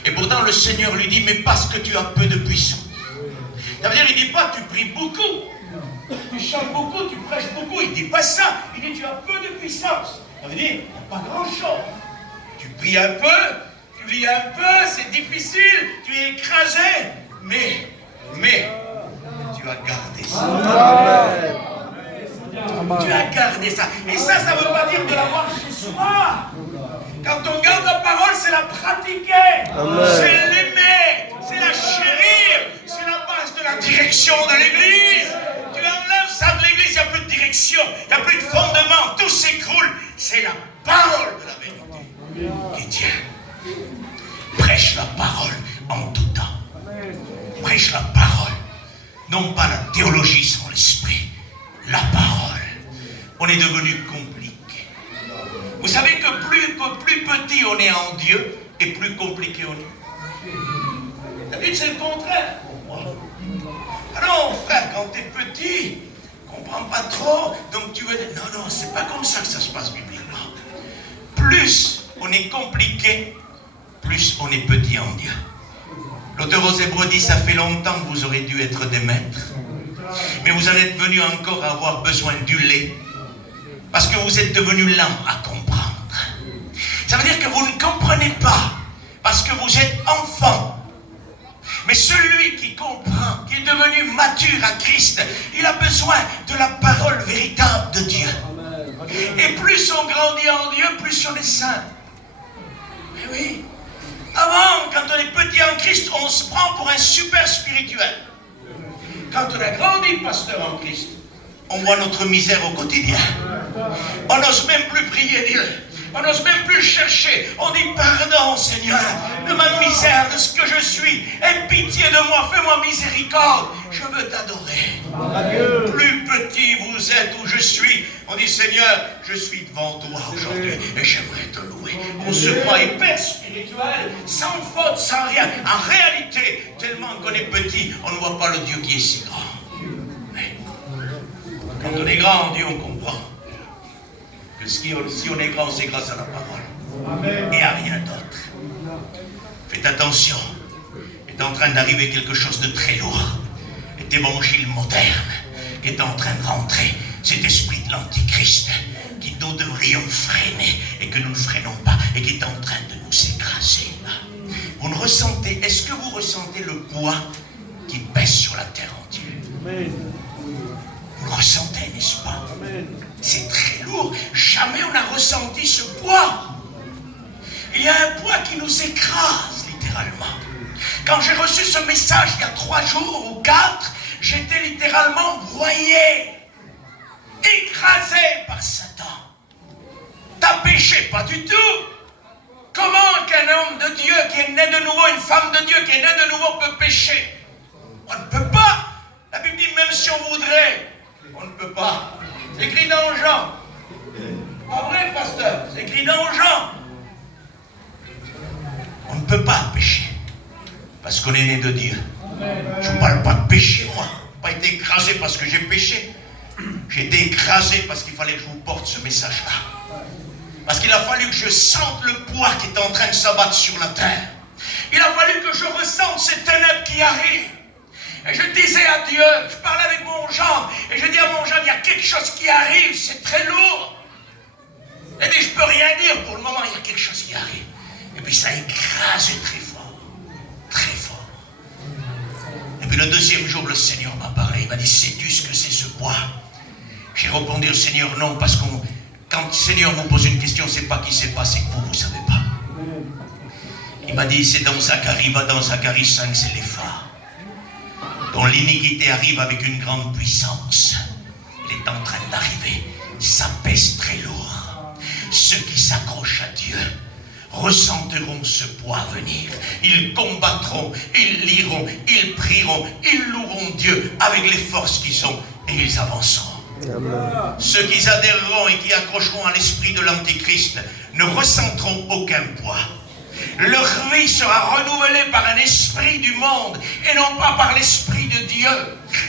Et pourtant le Seigneur lui dit, mais parce que tu as peu de puissance. Ça veut dire, il ne dit pas, tu pries beaucoup, tu chantes beaucoup, tu prêches beaucoup. Il ne dit pas ça, il dit, tu as peu de puissance. Ça veut dire, il n'y a pas grand-chose. Tu pries un peu, tu lis un peu, c'est difficile, tu es écrasé, mais tu as gardé ça. Amen. Tu as gardé ça. Et ça ne veut pas dire de l'avoir chez soi. Quand on garde la parole, c'est la pratiquer. C'est l'aimer. C'est la chérir. C'est la base de la direction de l'église. Tu enlèves ça de l'église, il n'y a plus de direction. Il n'y a plus de fondement. Tout s'écroule. C'est la parole de la vérité qui tient. Prêche la parole en tout temps. Prêche la parole. Non pas la théologie sans l'esprit. La parole. On est devenu compliqué. Vous savez que plus petit on est en Dieu, et plus compliqué on est. D'habitude c'est le contraire. Alors frère, quand tu es petit, tu ne comprends pas trop, donc tu veux dire, non, c'est pas comme ça que ça se passe bibliquement. Plus on est compliqué, plus on est petit en Dieu. L'auteur aux Hébreux dit, ça fait longtemps que vous aurez dû être des maîtres. Mais vous en êtes venus encore à avoir besoin du lait. Parce que vous êtes devenus lents à comprendre. Ça veut dire que vous ne comprenez pas. Parce que vous êtes enfant. Mais celui qui comprend, qui est devenu mature à Christ, il a besoin de la parole véritable de Dieu. Et plus on grandit en Dieu, plus on est saint. Mais oui. Avant, quand on est petit en Christ, on se prend pour un super spirituel. Quand on a grandi, pasteur, en Christ, on voit notre misère au quotidien. On n'ose même plus prier Dieu. On n'ose même plus chercher. On dit pardon, Seigneur, de ma misère, de ce que je suis. Aie pitié de moi, fais-moi miséricorde. Je veux t'adorer. Plus petit vous êtes où je suis, on dit Seigneur, je suis devant toi aujourd'hui et j'aimerais te louer. On se croit hyper spirituel, sans faute, sans rien. En réalité, tellement qu'on est petit, on ne voit pas le Dieu qui est si grand. Mais quand on est grand en Dieu, on comprend que si on est grand, c'est grâce à la parole. Et à rien d'autre. Faites attention. Il est en train d'arriver quelque chose de très lourd. Cet évangile moderne qui est en train de rentrer. Cet esprit de l'Antichrist qui nous devrions freiner et que nous ne freinons pas et qui est en train de nous écraser. Vous ne ressentez, est-ce que vous ressentez le poids qui pèse sur la terre entière? Vous le ressentez, n'est-ce pas? C'est très lourd. Jamais on n'a ressenti ce poids. Il y a un poids qui nous écrase, littéralement. Quand j'ai reçu ce message il y a 3 jours ou 4, j'étais littéralement broyé, écrasé par Satan. T'as péché? Pas du tout. Comment qu'un homme de Dieu qui est né de nouveau, une femme de Dieu qui est née de nouveau peut pécher? On ne peut pas. La Bible dit même si on voudrait, on ne peut pas. C'est écrit dans Jean. Pas vrai, pasteur? C'est écrit dans Jean. On ne peut pas pécher parce qu'on est né de Dieu. Je ne parle pas de péché, moi. Je n'ai pas été écrasé parce que j'ai péché. J'ai été écrasé parce qu'il fallait que je vous porte ce message-là. Parce qu'il a fallu que je sente le poids qui est en train de s'abattre sur la terre. Il a fallu que je ressente ces ténèbres qui arrivent. Et je disais à Dieu, je parlais avec mon gendre, et je dis à mon gendre, il y a quelque chose qui arrive, c'est très lourd. Et dit, je peux rien dire pour le moment, il y a quelque chose qui arrive. Et puis ça a écrasé très fort, très fort. Et puis le deuxième jour, le Seigneur m'a parlé, il m'a dit, sais-tu ce que c'est ce poids? J'ai répondu au Seigneur, non, parce que quand le Seigneur vous pose une question, c'est pas qui sait pas, c'est que vous ne savez pas. Il m'a dit, c'est dans Zacharie, va dans Zacharie 5, c'est les phares. Dont l'iniquité arrive avec une grande puissance. Il est en train d'arriver. Ça pèse très lourd. Ceux qui s'accrochent à Dieu ressentiront ce poids venir. Ils combattront, ils liront, ils prieront, ils loueront Dieu avec les forces qu'ils ont et ils avanceront. Amen. Ceux qui adhéreront et qui accrocheront à l'esprit de l'Antichrist ne ressentiront aucun poids. Leur vie sera renouvelée par un esprit du monde et non pas par l'esprit de Dieu.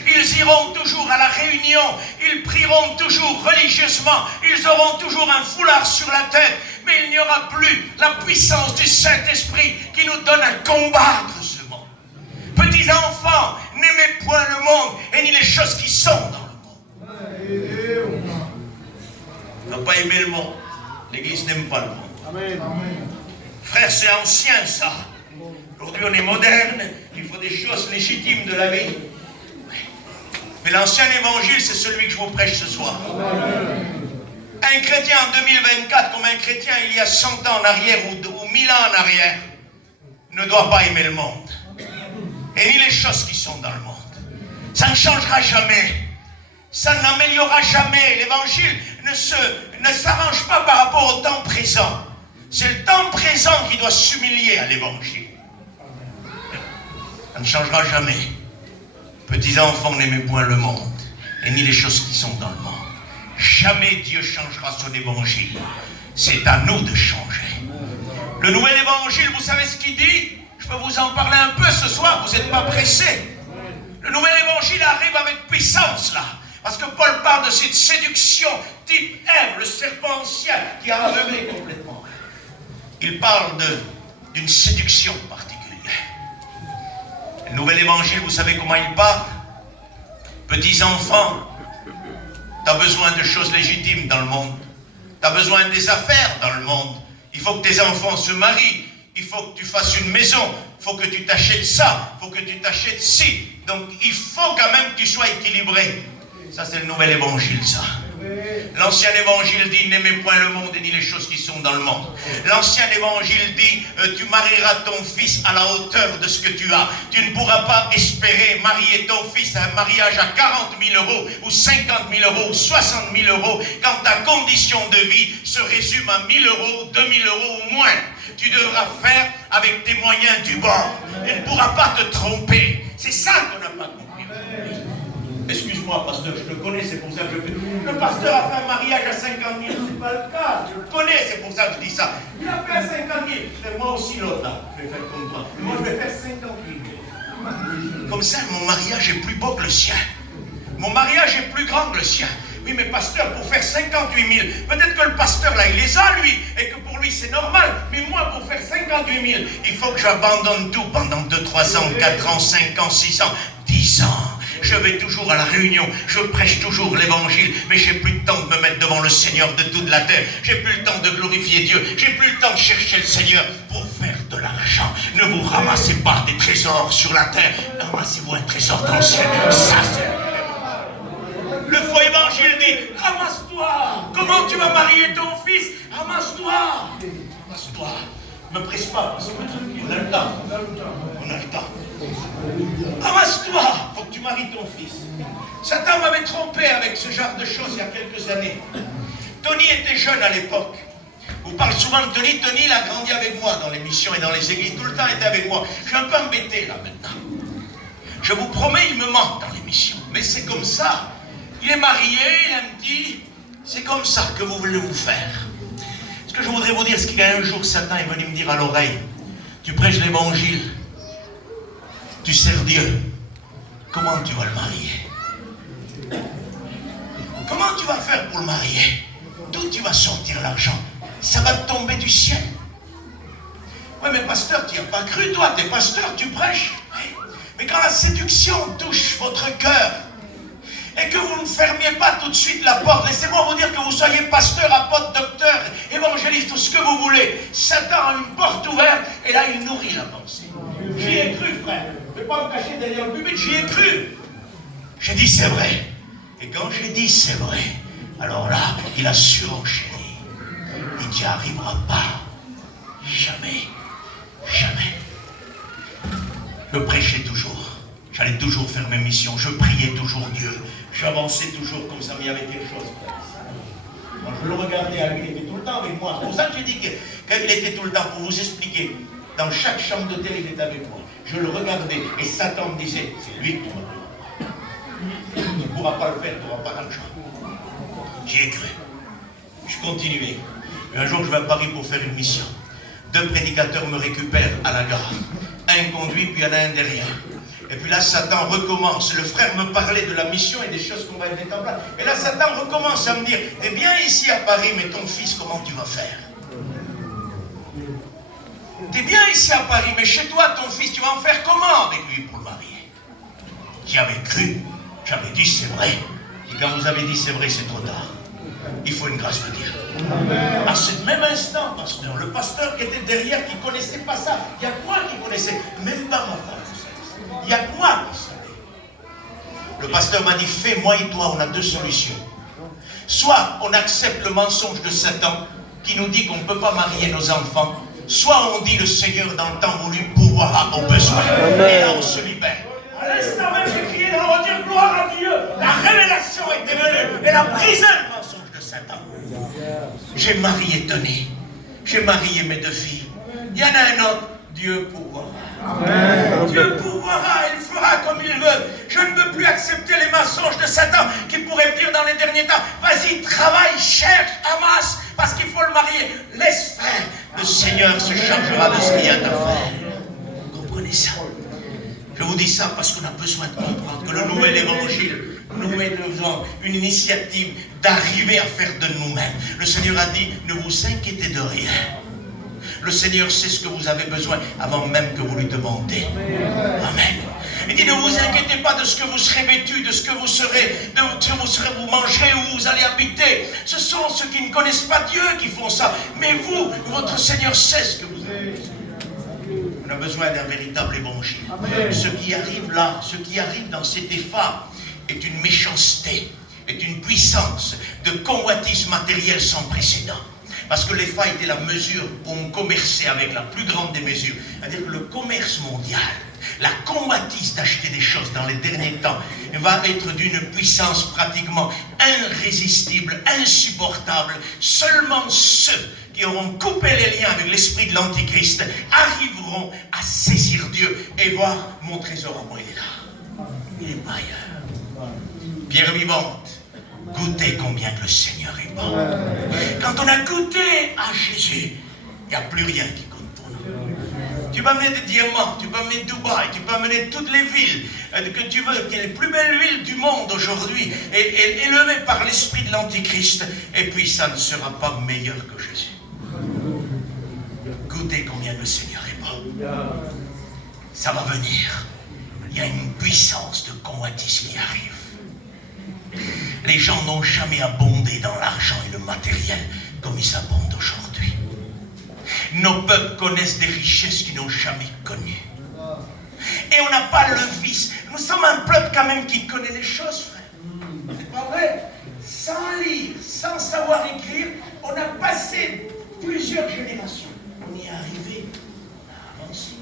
Ils iront toujours à la réunion, ils prieront toujours religieusement, ils auront toujours un foulard sur la tête, mais il n'y aura plus la puissance du Saint-Esprit qui nous donne à combattre ce monde. Petits enfants, n'aimez point le monde et ni les choses qui sont dans le monde. On n'a pas aimé le monde. L'Église n'aime pas le monde. Amen. Frère, c'est ancien ça. Aujourd'hui on est moderne, il faut des choses légitimes de la vie. Mais l'ancien évangile, c'est celui que je vous prêche ce soir. Un chrétien en 2024, comme un chrétien il y a 100 ans en arrière ou 1000 ans en arrière, ne doit pas aimer le monde. Et ni les choses qui sont dans le monde. Ça ne changera jamais. Ça n'améliorera jamais. L'évangile ne s'arrange pas par rapport au temps présent. C'est le temps présent qui doit s'humilier à l'évangile. Ça ne changera jamais. Petits enfants, n'aimez point le monde, et ni les choses qui sont dans le monde. Jamais Dieu changera son évangile. C'est à nous de changer. Le nouvel évangile, vous savez ce qu'il dit? Je peux vous en parler un peu ce soir, vous n'êtes pas pressés. Le nouvel évangile arrive avec puissance là. Parce que Paul parle de cette séduction type Ève, le serpent ancien qui a aveuglé complètement. Il parle d'une séduction particulière. Le nouvel évangile, vous savez comment il parle? Petits enfants, tu as besoin de choses légitimes dans le monde. Tu as besoin des affaires dans le monde. Il faut que tes enfants se marient. Il faut que tu fasses une maison. Il faut que tu t'achètes ça. Il faut que tu t'achètes ci. Donc il faut quand même que tu sois équilibré. Ça c'est le nouvel évangile, ça. L'ancien évangile dit, n'aimez point le monde et ni les choses qui sont dans le monde. L'ancien évangile dit, tu marieras ton fils à la hauteur de ce que tu as. Tu ne pourras pas espérer marier ton fils à un mariage à 40 000 euros, ou 50 000 euros, ou 60 000 euros, quand ta condition de vie se résume à 1 000 euros, 2 000 euros ou moins. Tu devras faire avec tes moyens du bord. Tu ne pourras pas te tromper. C'est ça qu'on n'a pas compris. Excuse-moi, pasteur, je te connais, c'est pour ça que je fais. Le pasteur a fait un mariage à 50 000, c'est pas le cas. Je le connais, c'est pour ça que je dis ça. Il a fait 50 000. C'est moi aussi l'autre là. Je vais faire comme toi. Moi, je vais faire 50 000. Comme ça, mon mariage est plus beau que le sien. Mon mariage est plus grand que le sien. Oui, mais pasteur, pour faire 58 000, peut-être que le pasteur là, il les a, lui, et que pour lui, c'est normal. Mais moi, pour faire 58 000, il faut que j'abandonne tout pendant 2, 3 ans, 4 ans, 5 ans, 6 ans, 10 ans. Je vais toujours à la réunion, je prêche toujours l'évangile, mais j'ai plus le temps de me mettre devant le Seigneur de toute la terre. J'ai plus le temps de glorifier Dieu. J'ai plus le temps de chercher le Seigneur pour faire de l'argent. Ne vous ramassez pas des trésors sur la terre. Ramassez-vous un trésor dans le ciel. Ça, c'est le faux évangile dit, amasse-toi. Comment tu vas marier ton fils? Amasse-toi. Amasse-toi. Ne me presse pas, parce qu'on a le temps. On a le temps. Ramasse-toi, faut que tu maries ton fils. Satan m'avait trompé avec ce genre de choses il y a quelques années. Tony était jeune à l'époque. On parle souvent de Tony. Tony, il a grandi avec moi dans les missions et dans les églises. Tout le temps, il était avec moi. Je suis un peu embêté là maintenant. Je vous promets, il me manque dans les missions. Mais c'est comme ça. Il est marié, il a un petit. C'est comme ça que vous voulez vous faire. Ce que je voudrais vous dire, c'est qu'un jour, Satan est venu me dire à l'oreille, tu prêches l'évangile, tu sers Dieu, comment tu vas le marier? Comment tu vas faire pour le marier? D'où tu vas sortir l'argent? Ça va te tomber du ciel. Oui, mais pasteur, tu n'y as pas cru, toi, t'es pasteur, tu prêches. Oui. Mais quand la séduction touche votre cœur, et que vous ne fermiez pas tout de suite la porte, laissez-moi vous dire que vous soyez pasteur, apôtre, docteur, évangéliste, tout ce que vous voulez, Satan a une porte ouverte, et là il nourrit la pensée. J'y ai cru, frère. Je ne vais pas me cacher derrière le public, j'y ai cru. J'ai dit c'est vrai. Et quand j'ai dit c'est vrai, alors là, il a surenchéri. Il n'y arrivera pas. Jamais. Jamais. Je prêchais toujours. J'allais toujours faire mes missions. Je priais toujours Dieu. J'avançais toujours comme ça, mais il y avait quelque chose. Moi, je le regardais à lui, il était tout le temps avec moi. C'est pour ça que j'ai dit qu'il était tout le temps, pour vous expliquer. Dans chaque chambre d'hôtel, il était avec moi. Je le regardais et Satan me disait, c'est lui qui va. Tu ne pourras pas le faire, tu n'auras pas d'argent. J'y ai cru. Je continuais. Et un jour, je vais à Paris pour faire une mission. 2 prédicateurs me récupèrent à la gare. Un conduit, puis il y en a un derrière. Et puis là, Satan recommence. Le frère me parlait de la mission et des choses qu'on va mettre en place. Et là, Satan recommence à me dire, t'es bien ici à Paris, mais ton fils, comment tu vas faire? T'es bien ici à Paris, mais chez toi, ton fils, tu vas en faire comment avec lui pour le marier? J'y avais cru. J'avais dit, c'est vrai. Et quand vous avez dit, c'est vrai, c'est trop tard. Il faut une grâce de Dieu. À ce même instant, pasteur, le pasteur qui était derrière, qui ne connaissait pas ça, il n'y a que moi qui connaissais, même pas ma femme. Il n'y a que moi qui savais. Le pasteur m'a dit, fais, moi et toi, on a 2 solutions. Soit on accepte le mensonge de Satan, qui nous dit qu'on ne peut pas marier nos enfants, soit on dit le Seigneur dans le temps voulu pourvoira aux besoins. Et là on se libère. À l'instant même, j'ai crié dans le dire gloire à Dieu. La révélation était venue. Et la brisé le mensonge de Satan. J'ai marié Tony. J'ai marié mes 2 filles. Il y en a un autre. Dieu pourvoira. Amen. Dieu pourvoira, il fera comme il veut. Je ne veux plus accepter les mensonges de Satan qui pourrait me dire dans les derniers temps, vas-y, travaille, cherche, amasse, parce qu'il faut le marier. Laisse faire. Le Seigneur se chargera de ce qu'il y a à faire. Comprenez ça? Je vous dis ça parce qu'on a besoin de comprendre que le nouvel évangile nous met devant une initiative d'arriver à faire de nous-mêmes. Le Seigneur a dit, ne vous inquiétez de rien. Le Seigneur sait ce que vous avez besoin avant même que vous lui demandez. Amen. Il dit, ne vous inquiétez pas de ce que vous serez vêtus, de ce que vous serez, vous mangerez, où vous allez habiter. Ce sont ceux qui ne connaissent pas Dieu qui font ça. Mais vous, votre Seigneur sait ce que vous avez besoin. On a besoin d'un véritable évangile. Amen. Ce qui arrive là, ce qui arrive dans cet épha est une méchanceté, est une puissance de convoitise matérielle sans précédent. Parce que l'EFA était la mesure où on commerçait avec la plus grande des mesures. C'est-à-dire que le commerce mondial, la convoitise d'acheter des choses dans les derniers temps, va être d'une puissance pratiquement irrésistible, insupportable. Seulement ceux qui auront coupé les liens avec l'esprit de l'Antichrist arriveront à saisir Dieu et voir mon trésor à moi, il est là. Il n'est pas ailleurs. Pierre vivante. Goûtez combien que le Seigneur est bon. Quand on a goûté à Jésus, il n'y a plus rien qui compte pour nous. Tu peux amener des diamants, tu peux amener Dubaï, tu peux amener toutes les villes que tu veux, qui est les plus belles villes du monde aujourd'hui, et élevées par l'esprit de l'Antichrist, et puis ça ne sera pas meilleur que Jésus. Goûtez combien le Seigneur est bon. Ça va venir. Il y a une puissance de convoitise qui arrive. Les gens n'ont jamais abondé dans l'argent et le matériel comme ils abondent aujourd'hui. Nos peuples connaissent des richesses qu'ils n'ont jamais connues. Et on n'a pas le vice. Nous sommes un peuple quand même qui connaît les choses, frère. C'est pas vrai? Sans lire, sans savoir écrire, on a passé plusieurs générations. On y est arrivé, on a avancé.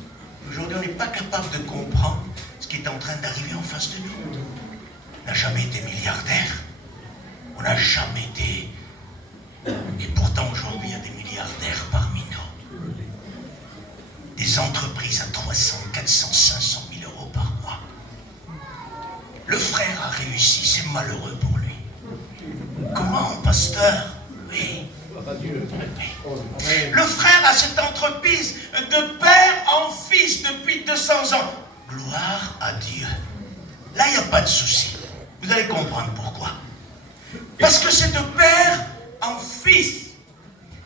Aujourd'hui, on n'est pas capable de comprendre ce qui est en train d'arriver en face de nous. On n'a jamais été milliardaire. On n'a jamais été... Et pourtant, aujourd'hui, il y a des milliardaires parmi nous. Des entreprises à 300, 400, 500 000 euros par mois. Le frère a réussi, c'est malheureux pour lui. Comment, pasteur? Oui. Le frère a cette entreprise de père en fils depuis 200 ans. Gloire à Dieu. Là, il n'y a pas de souci. Vous allez comprendre pourquoi. Parce que c'est de père en fils.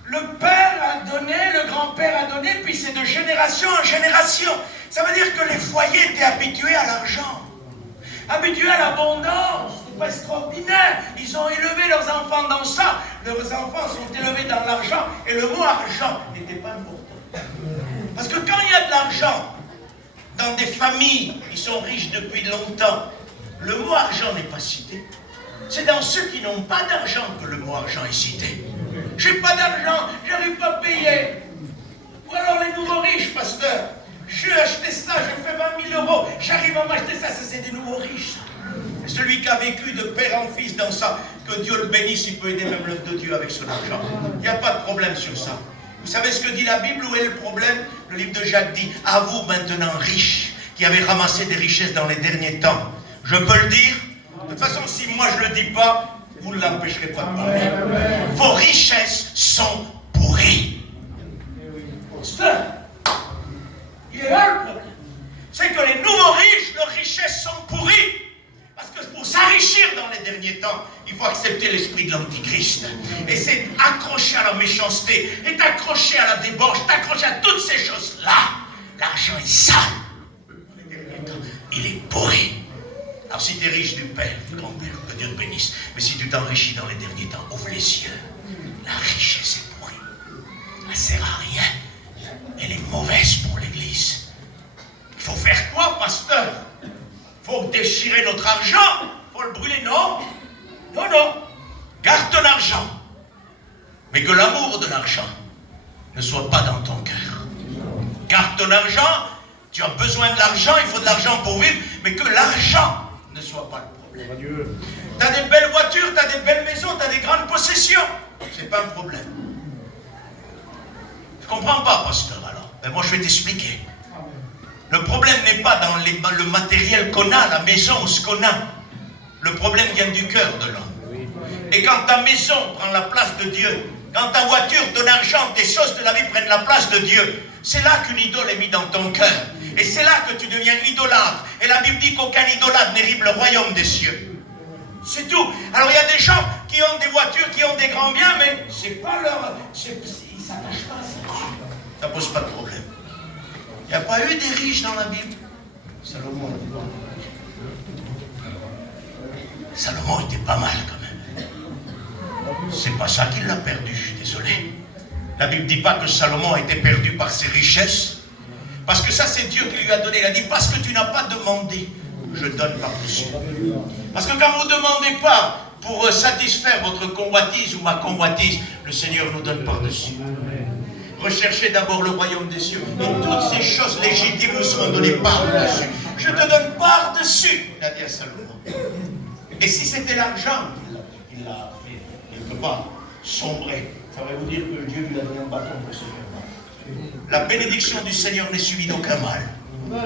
Le père a donné, le grand-père a donné, puis c'est de génération en génération. Ça veut dire que les foyers étaient habitués à l'argent, habitués à l'abondance. C'est pas extraordinaire. Ils ont élevé leurs enfants dans ça. Leurs enfants sont élevés dans l'argent. Et le mot argent n'était pas important. Parce que quand il y a de l'argent dans des familles qui sont riches depuis longtemps, le mot argent n'est pas cité. C'est dans ceux qui n'ont pas d'argent que le mot argent est cité. J'ai pas d'argent, j'arrive pas à payer. Ou alors les nouveaux riches, pasteur. J'ai acheté ça, j'ai fait 20 000 euros, j'arrive à m'acheter ça, c'est des nouveaux riches. Et celui qui a vécu de père en fils dans ça, que Dieu le bénisse, il peut aider même l'œuvre de Dieu avec son argent. Il n'y a pas de problème sur ça. Vous savez ce que dit la Bible? Où est le problème? Le livre de Jacques dit, à vous maintenant riches, qui avez ramassé des richesses dans les derniers temps. Je peux le dire? De toute façon, si moi je ne le dis pas, vous ne l'empêcherez pas de parler. Vos richesses sont pourries. Il est là le problème. C'est que les nouveaux riches, leurs richesses sont pourries. Parce que pour s'enrichir dans les derniers temps, il faut accepter l'esprit de l'Antichrist. Et c'est accroché à la méchanceté, est accroché à la débauche, est accroché à toutes ces choses-là. L'argent est sale. Dans les derniers temps, il est pourri. Alors si tu es riche du père, du grand-père, que Dieu te bénisse, mais si tu t'enrichis dans les derniers temps, ouvre les yeux. La richesse est pourrie. Elle ne sert à rien. Elle est mauvaise pour l'Église. Il faut faire quoi, pasteur? Il faut déchirer notre argent? Il faut le brûler? Non. Non, non. Garde ton argent. Mais que l'amour de l'argent ne soit pas dans ton cœur. Garde ton argent. Tu as besoin de l'argent, il faut de l'argent pour vivre, mais que l'argent ne soit pas le problème. Tu as des belles voitures, tu as des belles maisons, tu as des grandes possessions. C'est pas un problème. Je comprends pas, pasteur, alors. Mais moi, je vais t'expliquer. Le problème n'est pas dans le matériel qu'on a, la maison ou ce qu'on a. Le problème vient du cœur de l'homme. Et quand ta maison prend la place de Dieu, quand ta voiture, ton argent, tes choses de la vie prennent la place de Dieu, c'est là qu'une idole est mise dans ton cœur. Et c'est là que tu deviens idolâtre. Et la Bible dit qu'aucun idolâtre n'hérite le royaume des cieux. C'est tout. Alors il y a des gens qui ont des voitures, qui ont des grands biens, mais c'est pas leur... Ils ne s'attachent pas à ça. Ça ne pose pas de problème. Il n'y a pas eu des riches dans la Bible. Salomon. Salomon était pas mal quand même. C'est pas ça qu'il l'a perdu, je suis désolé. La Bible ne dit pas que Salomon a été perdu par ses richesses. Parce que ça, c'est Dieu qui lui a donné. Il a dit, parce que tu n'as pas demandé, je donne par-dessus. Parce que quand vous ne demandez pas pour satisfaire votre convoitise ou ma convoitise, le Seigneur nous donne par-dessus. Recherchez d'abord le royaume des cieux. Et toutes ces choses légitimes nous seront données par-dessus. Je te donne par-dessus, il a dit à Salomon. Et si c'était l'argent qu'il a fait quelque part sombrer, ça va vous dire que Dieu lui a donné un bâton pour se faire mal. La bénédiction du Seigneur n'est suivie d'aucun mal.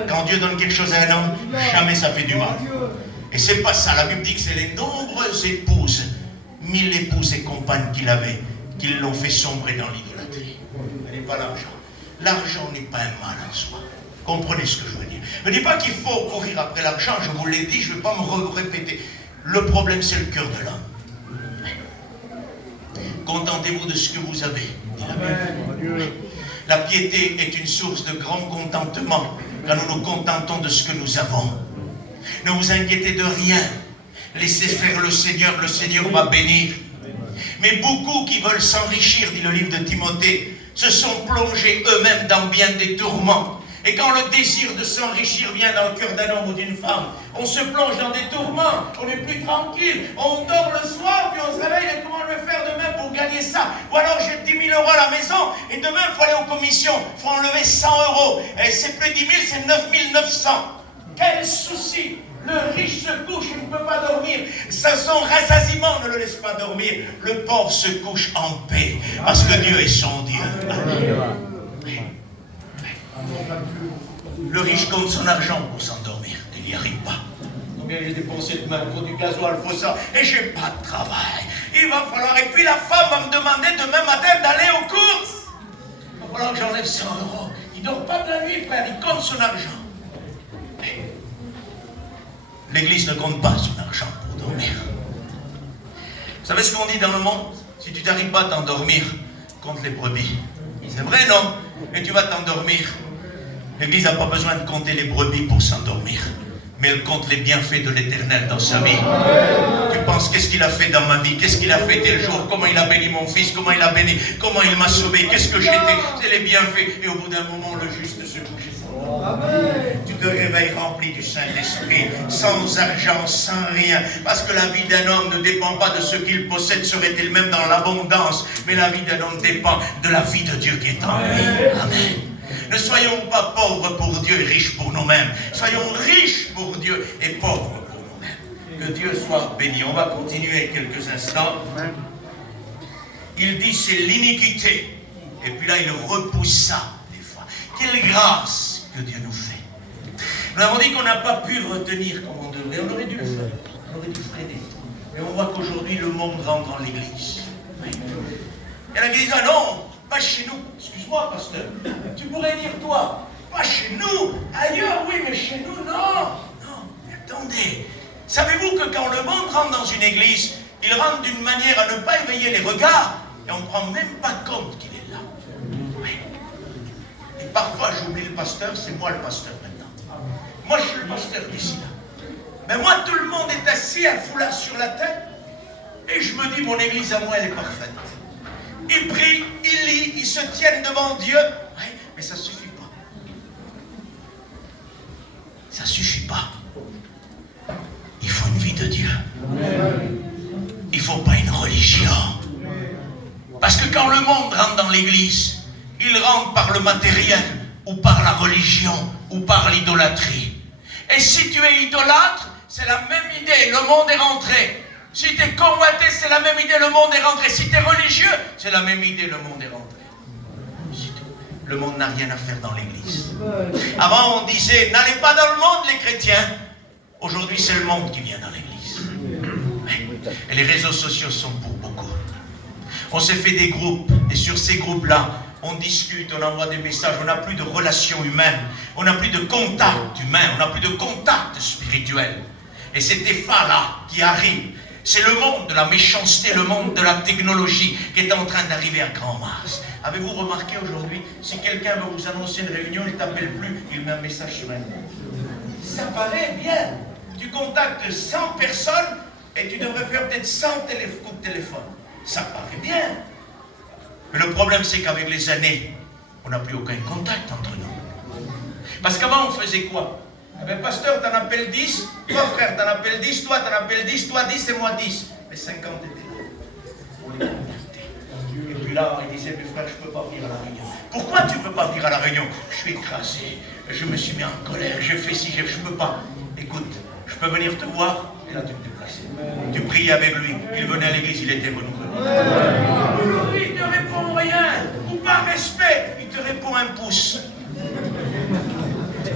Quand Dieu donne quelque chose à un homme, jamais ça fait du mal. Et c'est pas ça. La Bible dit que c'est les nombreuses épouses, 1000 épouses et compagnes qu'il avait, qui l'ont fait sombrer dans l'idolâtrie. Ce n'est pas l'argent. L'argent n'est pas un mal en soi. Comprenez ce que je veux dire. Ne dis pas qu'il faut courir après l'argent, je vous l'ai dit, je ne vais pas me répéter. Le problème, c'est le cœur de l'homme. Contentez-vous de ce que vous avez, dit la Bible. La piété est une source de grand contentement quand nous nous contentons de ce que nous avons. Ne vous inquiétez de rien. Laissez faire le Seigneur va bénir. Mais beaucoup qui veulent s'enrichir, dit le livre de Timothée, se sont plongés eux-mêmes dans bien des tourments. Et quand le désir de s'enrichir vient dans le cœur d'un homme ou d'une femme, on se plonge dans des tourments, on n'est plus tranquille, on dort le soir, puis on se réveille, et comment je vais faire demain pour gagner ça? Ou alors j'ai 10 000 euros à la maison, et demain il faut aller aux commissions, il faut enlever 100 euros, et c'est plus 10 000, c'est 9 900. Quel souci! Le riche se couche, il ne peut pas dormir. Son rassasiement ne le laisse pas dormir. Le pauvre se couche en paix, parce que Dieu est son Dieu. Le riche compte son argent pour s'endormir. Il n'y arrive pas. Combien j'ai dépensé demain? Il faut du gasoil, il faut ça. Et j'ai pas de travail. Il va falloir. Et puis la femme va me demander demain matin d'aller aux courses. Il va falloir que j'enlève 100 euros. Il ne dort pas de la nuit, frère. Il compte son argent. L'Église ne compte pas son argent pour dormir. Vous savez ce qu'on dit dans le monde? Si tu n'arrives pas à t'endormir, compte les brebis. C'est vrai, non? Et tu vas t'endormir. L'Église n'a pas besoin de compter les brebis pour s'endormir. Mais elle compte les bienfaits de l'Éternel dans sa vie. Tu penses, qu'est-ce qu'il a fait dans ma vie? Qu'est-ce qu'il a fait tel jour? Comment il a béni mon fils? Comment il a béni? Comment il m'a sauvé? Qu'est-ce que j'étais? C'est les bienfaits. Et au bout d'un moment, le juste se couche. Tu te réveilles rempli du Saint-Esprit, sans argent, sans rien, parce que la vie d'un homme ne dépend pas de ce qu'il possède, serait-il même dans l'abondance, mais la vie d'un homme dépend de la vie de Dieu qui est en lui. Amen. Ne soyons pas pauvres pour Dieu et riches pour nous-mêmes. Soyons riches pour Dieu et pauvres pour nous-mêmes. Que Dieu soit béni. On va continuer quelques instants. Il dit c'est l'iniquité. Et puis là, il repousse ça des fois. Quelle grâce que Dieu nous fait. Nous avons dit qu'on n'a pas pu retenir comme on devrait. On aurait dû le faire. On aurait dû freiner. Mais on voit qu'aujourd'hui, le monde rentre dans l'église. Oui. Il y en a qui disent, ah non, pas chez nous. Excuse-moi, pasteur. Tu pourrais dire, toi, pas chez nous. Ailleurs, oui, mais chez nous, non. Non, mais attendez. Savez-vous que quand le monde rentre dans une église, il rentre d'une manière à ne pas éveiller les regards, et on ne prend même pas compte qu'il est là. Oui. Et parfois, j'oublie le pasteur, c'est moi le pasteur maintenant. Moi, je suis le pasteur d'ici là. Mais moi, tout le monde est assis, un foulard sur la tête, et je me dis, mon église à moi, elle est parfaite. Ils prient, ils lient, ils se tiennent devant Dieu. Oui, mais ça ne suffit pas. Ça ne suffit pas. Il faut une vie de Dieu. Il ne faut pas une religion. Parce que quand le monde rentre dans l'église, il rentre par le matériel, ou par la religion, ou par l'idolâtrie. Et si tu es idolâtre, c'est la même idée, le monde est rentré. Si tu es convoité, c'est la même idée, le monde est rentré. Si tu es religieux, c'est la même idée, le monde est rentré. C'est tout. Le monde n'a rien à faire dans l'église. Avant, on disait, n'allez pas dans le monde, les chrétiens. Aujourd'hui, c'est le monde qui vient dans l'église. Et les réseaux sociaux sont pour beaucoup. On s'est fait des groupes, et sur ces groupes-là, on discute, on envoie des messages, on n'a plus de relations humaines, on n'a plus de contact humain, on n'a plus de contact spirituel. Et cet effet-là qui arrive, c'est le monde de la méchanceté, le monde de la technologie qui est en train d'arriver à grand masse. Avez-vous remarqué aujourd'hui, si quelqu'un veut vous annoncer une réunion, il ne t'appelle plus, il met un message sur un. Ça paraît bien. Tu contactes 100 personnes et tu devrais faire peut-être 100 coups de téléphone. Ça paraît bien. Mais le problème, c'est qu'avec les années, on n'a plus aucun contact entre nous. Parce qu'avant, on faisait quoi? Eh bien, pasteur, t'en appelles 10, toi, frère, t'en appelles 10, toi, t'en appelles 10, toi, 10 et moi 10. Mais 50 étaient là. On les contactait. Et puis là, il disait, mais frère, je ne peux pas venir à la réunion. Pourquoi tu ne peux pas venir à la réunion? Je suis écrasé, je me suis mis en colère, je fais ci, je ne peux pas. Écoute, je peux venir te voir, et là, tu me déplaces. Tu priais avec lui, il venait à l'église, il était renouvelé. Il ne te répond rien, ou par respect, il te répond un pouce.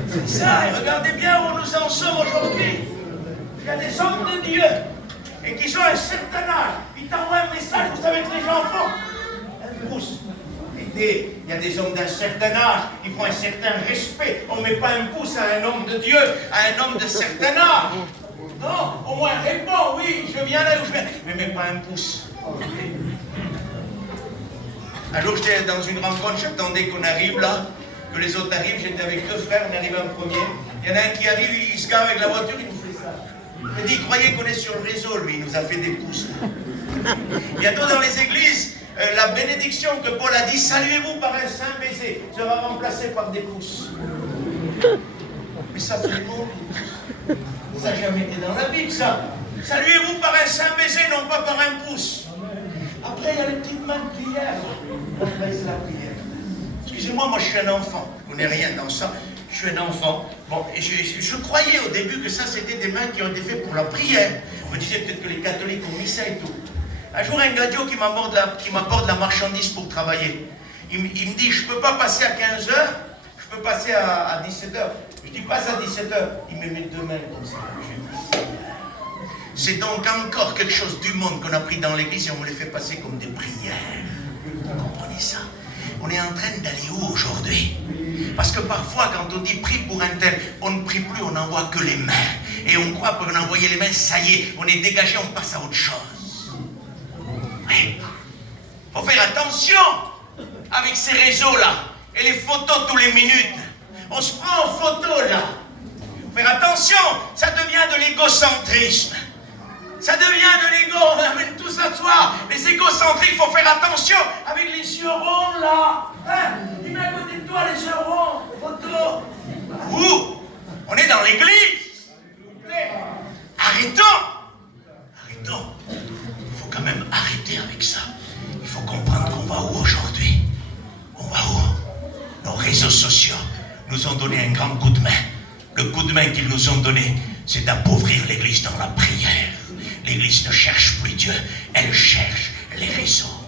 C'est ça, et regardez bien où nous en sommes aujourd'hui. Il y a des hommes de Dieu, et qui ont un certain âge, ils t'envoient un message, vous savez que les gens font un pouce. Il y a des hommes d'un certain âge, ils font un certain respect. On ne met pas un pouce à un homme de Dieu, à un homme de certain âge. Non, au moins réponds, oui, je viens là où je viens, mais mets pas un pouce. Un jour, j'étais dans une rencontre, j'attendais qu'on arrive là, que les autres arrivent, j'étais avec deux frères, on arrive en premier. Il y en a un qui arrive, il se gare avec la voiture, il nous fait ça. Il me dit, il croyait qu'on est sur le réseau, lui, il nous a fait des pouces. Bientôt dans les églises, la bénédiction que Paul a dit, saluez-vous par un saint baiser, sera remplacée par des pouces. Mais ça, c'est le monde. Ça n'a jamais été dans la Bible, ça. Saluez-vous par un saint baiser, non pas par un pouce. Après, il y a les petites mains de prière. Après, c'est la prière. Excusez-moi, moi, je suis un enfant. Je ne connais rien dans ça. Je suis un enfant. Bon, et je croyais au début que ça, c'était des mains qui ont été faites pour la prière. Je me disais peut-être que les catholiques ont mis ça et tout. Un jour, un gadio qui m'apporte la marchandise pour travailler. Il me dit, je ne peux pas passer à 15h, je peux passer à 17h. Je dis, passe à 17h. Il me met deux mains comme ça. C'est donc encore quelque chose du monde qu'on a pris dans l'église et on me les fait passer comme des prières. Vous comprenez ça? On est en train d'aller où aujourd'hui? Parce que parfois, quand on dit prie pour un tel, on ne prie plus, on n'envoie que les mains. Et on croit qu'on a envoyé les mains, ça y est, on est dégagé, on passe à autre chose. Oui. Faut faire attention avec ces réseaux-là et les photos tous les minutes. On se prend en photo là. Faut faire attention, ça devient de l'égocentrisme. Ça devient de l'ego, on amène tout ça de soi. Les égocentriques, il faut faire attention avec les yeux ronds là. Hein? Il met à côté de toi les yeux ronds, photo. Où? On est dans l'église. Arrêtons. Arrêtons. Il faut quand même arrêter avec ça. Il faut comprendre qu'on va où aujourd'hui? On va où? Nos réseaux sociaux nous ont donné un grand coup de main. Le coup de main qu'ils nous ont donné, c'est d'appauvrir l'église dans la prière. L'église ne cherche plus Dieu, elle cherche les réseaux.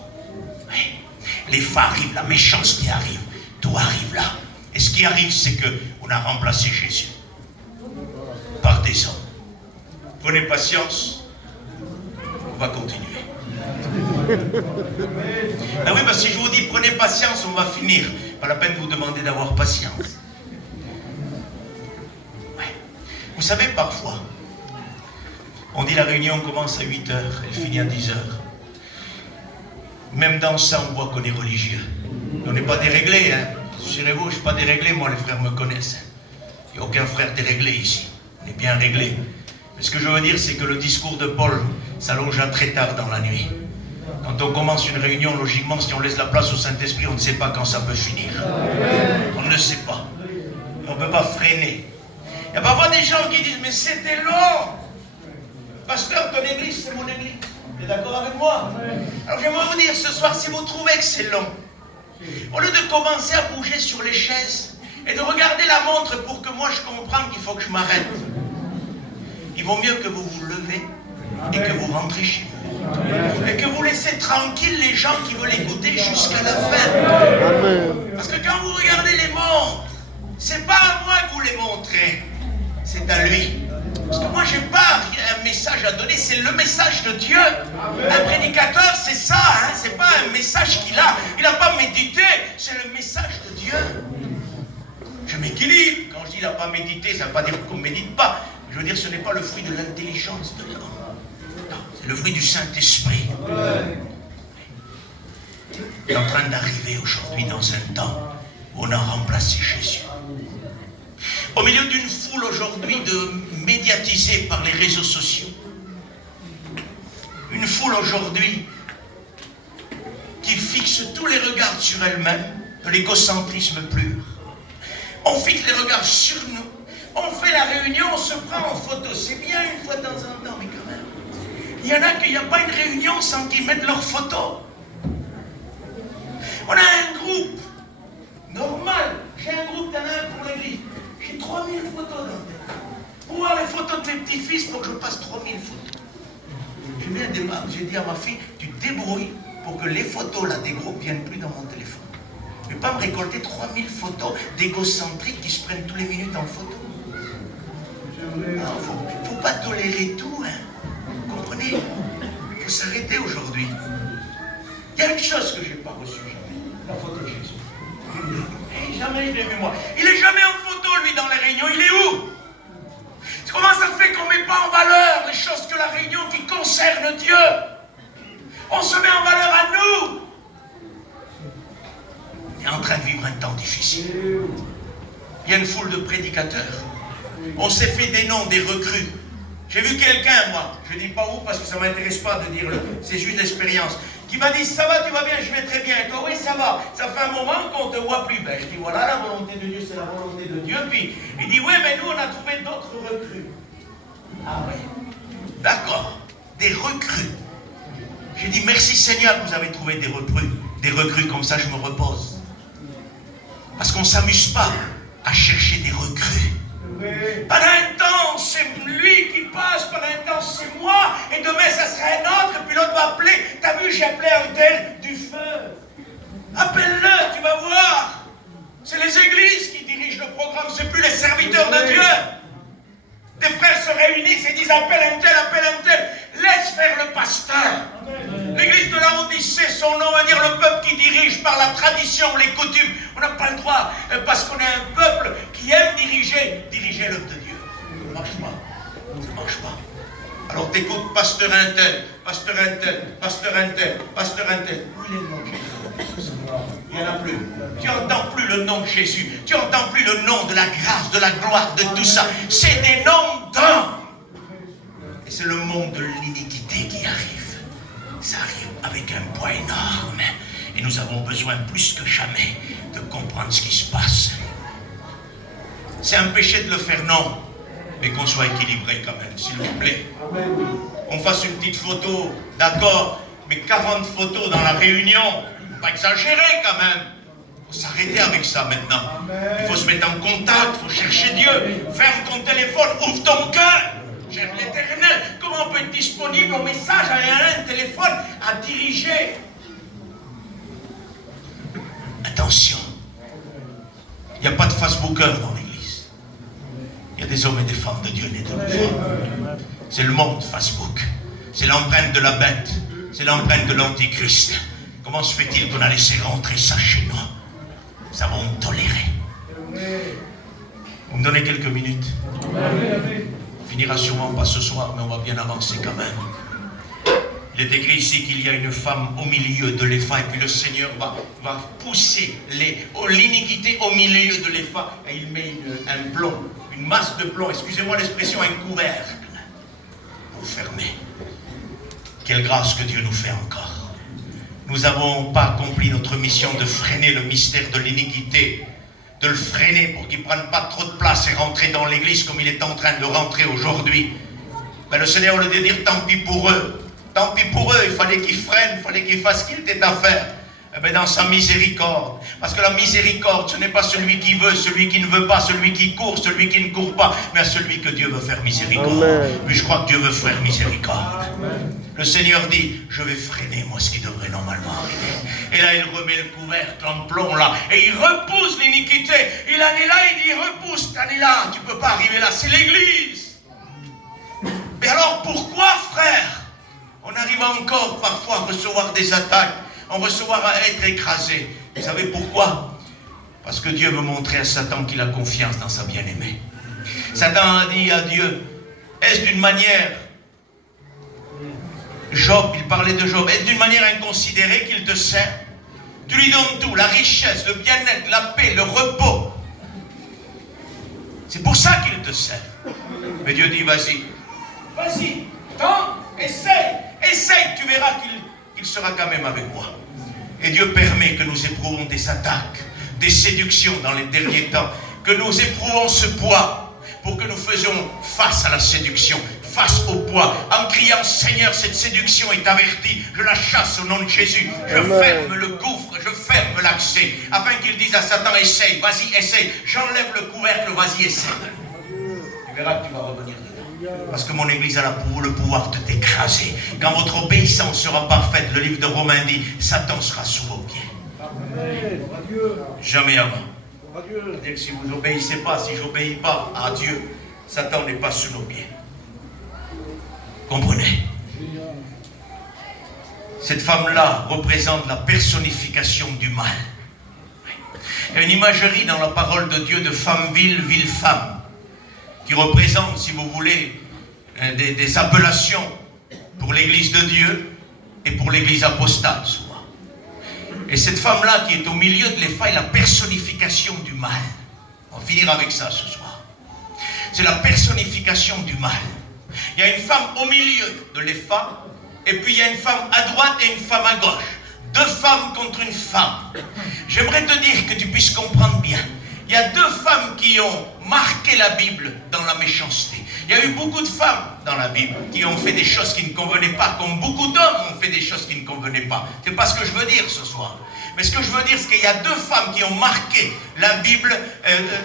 Oui. Les phares arrivent, la méchanceté arrive, tout arrive là. Et ce qui arrive, c'est qu'on a remplacé Jésus par des hommes. Prenez patience, on va continuer. Ah oui, parce que si je vous dis prenez patience, on va finir. Pas la peine de vous demander d'avoir patience. Ouais. Vous savez, parfois, on dit la réunion commence à 8h, elle finit à 10h. Même dans ça, on voit qu'on est religieux. On n'est pas déréglé, hein. Rassurez-vous, je ne suis pas déréglé, moi les frères me connaissent. Il n'y a aucun frère déréglé ici. On est bien réglé. Mais ce que je veux dire, c'est que le discours de Paul s'allonge à très tard dans la nuit. Quand on commence une réunion, logiquement, si on laisse la place au Saint-Esprit, on ne sait pas quand ça peut finir. On ne sait pas. On ne peut pas freiner. Il y a parfois des gens qui disent, mais c'était long. Pasteur, ton église, c'est mon église. Vous êtes d'accord avec moi? Alors j'aimerais vous dire ce soir, si vous trouvez que c'est long, au lieu de commencer à bouger sur les chaises et de regarder la montre pour que moi je comprenne qu'il faut que je m'arrête, il vaut mieux que vous vous levez et que vous rentrez chez vous. Et que vous laissez tranquille les gens qui veulent écouter jusqu'à la fin. Parce que quand vous regardez les montres, c'est pas à moi que vous les montrez, c'est à lui. Parce que moi, je n'ai pas un message à donner, c'est le message de Dieu. Un prédicateur, c'est ça, hein? C'est pas un message qu'il a. Il n'a pas médité, c'est le message de Dieu. Je m'équilibre. Quand je dis qu'il n'a pas médité, ça ne veut pas dire qu'on ne médite pas. Je veux dire, ce n'est pas le fruit de l'intelligence de l'homme. Non, c'est le fruit du Saint-Esprit. On est en train d'arriver aujourd'hui dans un temps où on a remplacé Jésus. Au milieu d'une foule aujourd'hui médiatisée par les réseaux sociaux. Une foule aujourd'hui qui fixe tous les regards sur elle-même, de l'égocentrisme pur. On fixe les regards sur nous. On fait la réunion, on se prend en photo. C'est bien une fois de temps en temps, mais quand même. Il y en a qui n'y a pas une réunion sans qu'ils mettent leurs photos. On a un groupe normal. J'ai un groupe, t'en as un pour l'église. J'ai 3000 photos dans le téléphone. Pour voir les photos de mes petits-fils, il faut que je passe 3000 photos. J'ai dit à ma fille, tu te débrouilles pour que les photos là, des groupes ne viennent plus dans mon téléphone. Je ne vais pas me récolter 3000 photos d'égocentriques qui se prennent tous les minutes en photo. Il ne faut pas tolérer tout, hein. Vous comprenez? Il faut s'arrêter aujourd'hui. Il y a une chose que je n'ai pas reçue jamais, la photo de Jésus. Et jamais je l'ai vu moi. Il n'est jamais en photo lui dans les réunions, il est où? Comment ça se fait qu'on ne met pas en valeur les choses que la réunion qui concerne Dieu? On se met en valeur à nous. On est en train de vivre un temps difficile. Il y a une foule de prédicateurs. On s'est fait des noms, des recrues. J'ai vu quelqu'un, moi, je ne dis pas où parce que ça ne m'intéresse pas de dire, c'est juste l'expérience. qui m'a dit, ça va, tu vas bien, je vais très bien. Et toi, oui, ça va. Ça fait un moment qu'on ne te voit plus. Ben, je dis, voilà, la volonté de Dieu, c'est la volonté de Dieu. Puis il dit, oui, mais nous, on a trouvé d'autres recrues. Ah oui, d'accord, des recrues. J'ai dit, merci Seigneur que vous avez trouvé des recrues comme ça, je me repose. Parce qu'on ne s'amuse pas à chercher des recrues. Pendant un temps, c'est lui qui passe, pendant un temps, c'est moi, et demain, ça sera un autre, puis l'autre va appeler. T'as vu, j'ai appelé un tel du feu. Appelle-le, tu vas voir. C'est les églises qui dirigent le programme, c'est plus les serviteurs de Dieu. Des frères se réunissent et disent appelle un tel, laisse faire le pasteur. L'église de la Odyssée, son nom veut dire le peuple qui dirige par la tradition, les coutumes. On n'a pas le droit, parce qu'on est un peuple qui aime diriger l'œuvre de Dieu. Ça ne marche pas. Ça ne marche pas. Alors t'écoutes pasteur un tel, pasteur un tel, pasteur un tel, pasteur un tel. Où est le nom de Jésus? Il n'y en a plus. Tu n'entends plus le nom de Jésus. Tu n'entends plus le nom de la grâce, de la gloire, de tout ça. C'est des noms d'hommes. Et c'est le monde de l'iniquité qui arrive. Ça arrive avec un poids énorme. Et nous avons besoin plus que jamais de comprendre ce qui se passe. C'est un péché de le faire, non. Mais qu'on soit équilibré quand même, s'il vous plaît. On fasse une petite photo, d'accord, mais 40 photos dans la réunion. Pas exagérer quand même. Il faut s'arrêter avec ça maintenant. Il faut se mettre en contact, il faut chercher Dieu. Ferme ton téléphone, ouvre ton cœur. Cherche l'Éternel. Comment on peut être disponible au message à un téléphone à diriger? Attention. Il n'y a pas de Facebookers dans l'église. Il y a des hommes et des femmes de Dieu nés de nouveau. C'est le monde Facebook. C'est l'empreinte de la bête. C'est l'empreinte de l'antichrist. Comment se fait-il qu'on a laissé rentrer ça chez nous? Nous avons toléré. Vous me donnez quelques minutes? On finira sûrement pas ce soir, mais on va bien avancer quand même. Il est écrit ici qu'il y a une femme au milieu de l'épha, et puis le Seigneur va pousser l'iniquité au milieu de l'épha, et il met un plomb, une masse de plomb, excusez-moi l'expression, un couvercle, pour fermer. Quelle grâce que Dieu nous fait encore. Nous n'avons pas accompli notre mission de freiner le mystère de l'iniquité, de le freiner pour qu'il ne prenne pas trop de place et rentrer dans l'église comme il est en train de rentrer aujourd'hui. Mais le Seigneur lui dit dire tant pis pour eux. Tant pis pour eux, il fallait qu'ils freinent, il fallait qu'ils fassent ce qu'il était à faire. Eh bien, dans sa miséricorde. Parce que la miséricorde, ce n'est pas celui qui veut, celui qui ne veut pas, celui qui court, celui qui ne court pas, mais à celui que Dieu veut faire miséricorde. Amen. Puis je crois que Dieu veut faire miséricorde. Amen. Le Seigneur dit, je vais freiner moi ce qui devrait normalement arriver. Et là, il remet le couvercle en plomb là, et il repousse l'iniquité. Il en est là, il dit, repousse, t'en es là, tu ne peux pas arriver là, c'est l'église. Mais alors pourquoi, frère, on arrive encore parfois à recevoir des attaques, à recevoir à être écrasé? Vous savez pourquoi? Parce que Dieu veut montrer à Satan qu'il a confiance dans sa bien-aimée. Satan a dit à Dieu, est-ce d'une manière, Job, il parlait de Job, est-ce d'une manière inconsidérée qu'il te sert? Tu lui donnes tout, la richesse, le bien-être, la paix, le repos. C'est pour ça qu'il te sert. Mais Dieu dit, vas-y, tente, essaye, tu verras qu'il sera quand même avec moi. Et Dieu permet que nous éprouvons des attaques, des séductions dans les derniers temps, que nous éprouvons ce poids pour que nous faisions face à la séduction, face au poids, en criant Seigneur, cette séduction est avertie, je la chasse au nom de Jésus, je ferme le gouffre, je ferme l'accès, afin qu'il dise à Satan, essaye, vas-y, essaye, j'enlève le couvercle, vas-y, essaye. Tu verras que tu vas revenir. Parce que mon église a le pouvoir de t'écraser. Quand votre obéissance sera parfaite, le livre de Romains dit, Satan sera sous vos pieds. Jamais avant. C'est-à-dire que si vous n'obéissez pas, si je n'obéis pas à Dieu, Satan n'est pas sous nos pieds. Comprenez? Cette femme-là représente la personnification du mal. Il y a une imagerie dans la parole de Dieu de femme-ville, ville-femme, qui représente, si vous voulez, des appellations pour l'église de Dieu et pour l'église apostate, souvent. Et cette femme-là qui est au milieu de l'épha est la personnification du mal. On va finir avec ça ce soir. C'est la personnification du mal. Il y a une femme au milieu de l'épha et puis il y a une femme à droite et une femme à gauche. Deux femmes contre une femme. J'aimerais te dire que tu puisses comprendre bien. Il y a deux femmes qui ont marqué la Bible dans la méchanceté. Il y a eu beaucoup de femmes dans la Bible qui ont fait des choses qui ne convenaient pas, comme beaucoup d'hommes ont fait des choses qui ne convenaient pas. C'est pas ce que je veux dire ce soir. Mais ce que je veux dire, c'est qu'il y a deux femmes qui ont marqué la Bible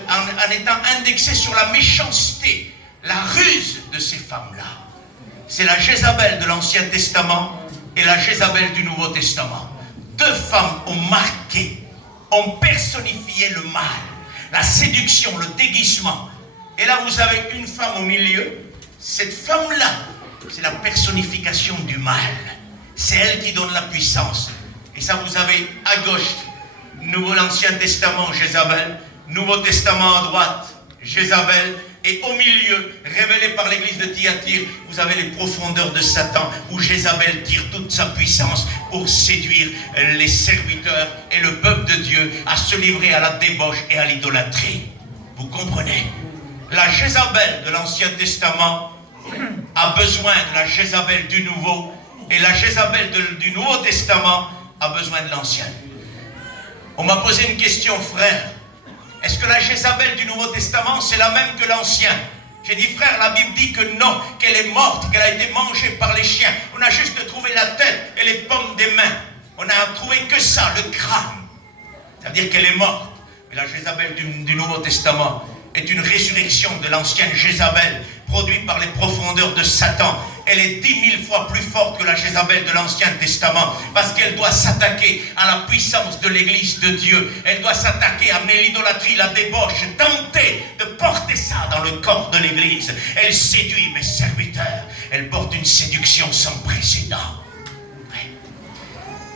en étant indexées sur la méchanceté, la ruse de ces femmes-là. C'est la Jézabel de l'Ancien Testament et la Jézabel du Nouveau Testament. Deux femmes ont marqué, ont personnifié le mal, la séduction, le déguisement. Et là, vous avez une femme au milieu. Cette femme-là, c'est la personnification du mal. C'est elle qui donne la puissance. Et ça, vous avez à gauche, l'Ancien Testament, Jézabel. Nouveau Testament à droite, Jézabel. Et au milieu, révélé par l'église de Thyatire, vous avez les profondeurs de Satan, où Jézabel tire toute sa puissance pour séduire les serviteurs et le peuple de Dieu à se livrer à la débauche et à l'idolâtrie. Vous comprenez? La Jézabel de l'Ancien Testament a besoin de la Jézabel du Nouveau, et la Jézabel du Nouveau Testament a besoin de l'Ancien. On m'a posé une question, frère. Est-ce que la Jézabel du Nouveau Testament, c'est la même que l'Ancien? J'ai dit, frère, la Bible dit que non, qu'elle est morte, qu'elle a été mangée par les chiens. On a juste trouvé la tête et les paumes des mains. On n'a trouvé que ça, le crâne. C'est-à-dire qu'elle est morte. Mais la Jézabel du Nouveau Testament est une résurrection de l'ancienne Jézabel, produite par les profondeurs de Satan. Elle est 10 000 fois plus forte que la Jézabel de l'Ancien Testament, parce qu'elle doit s'attaquer à la puissance de l'Église de Dieu. Elle doit s'attaquer, amener l'idolâtrie, la débauche, tenter de porter ça dans le corps de l'Église. Elle séduit mes serviteurs. Elle porte une séduction sans précédent. Ouais.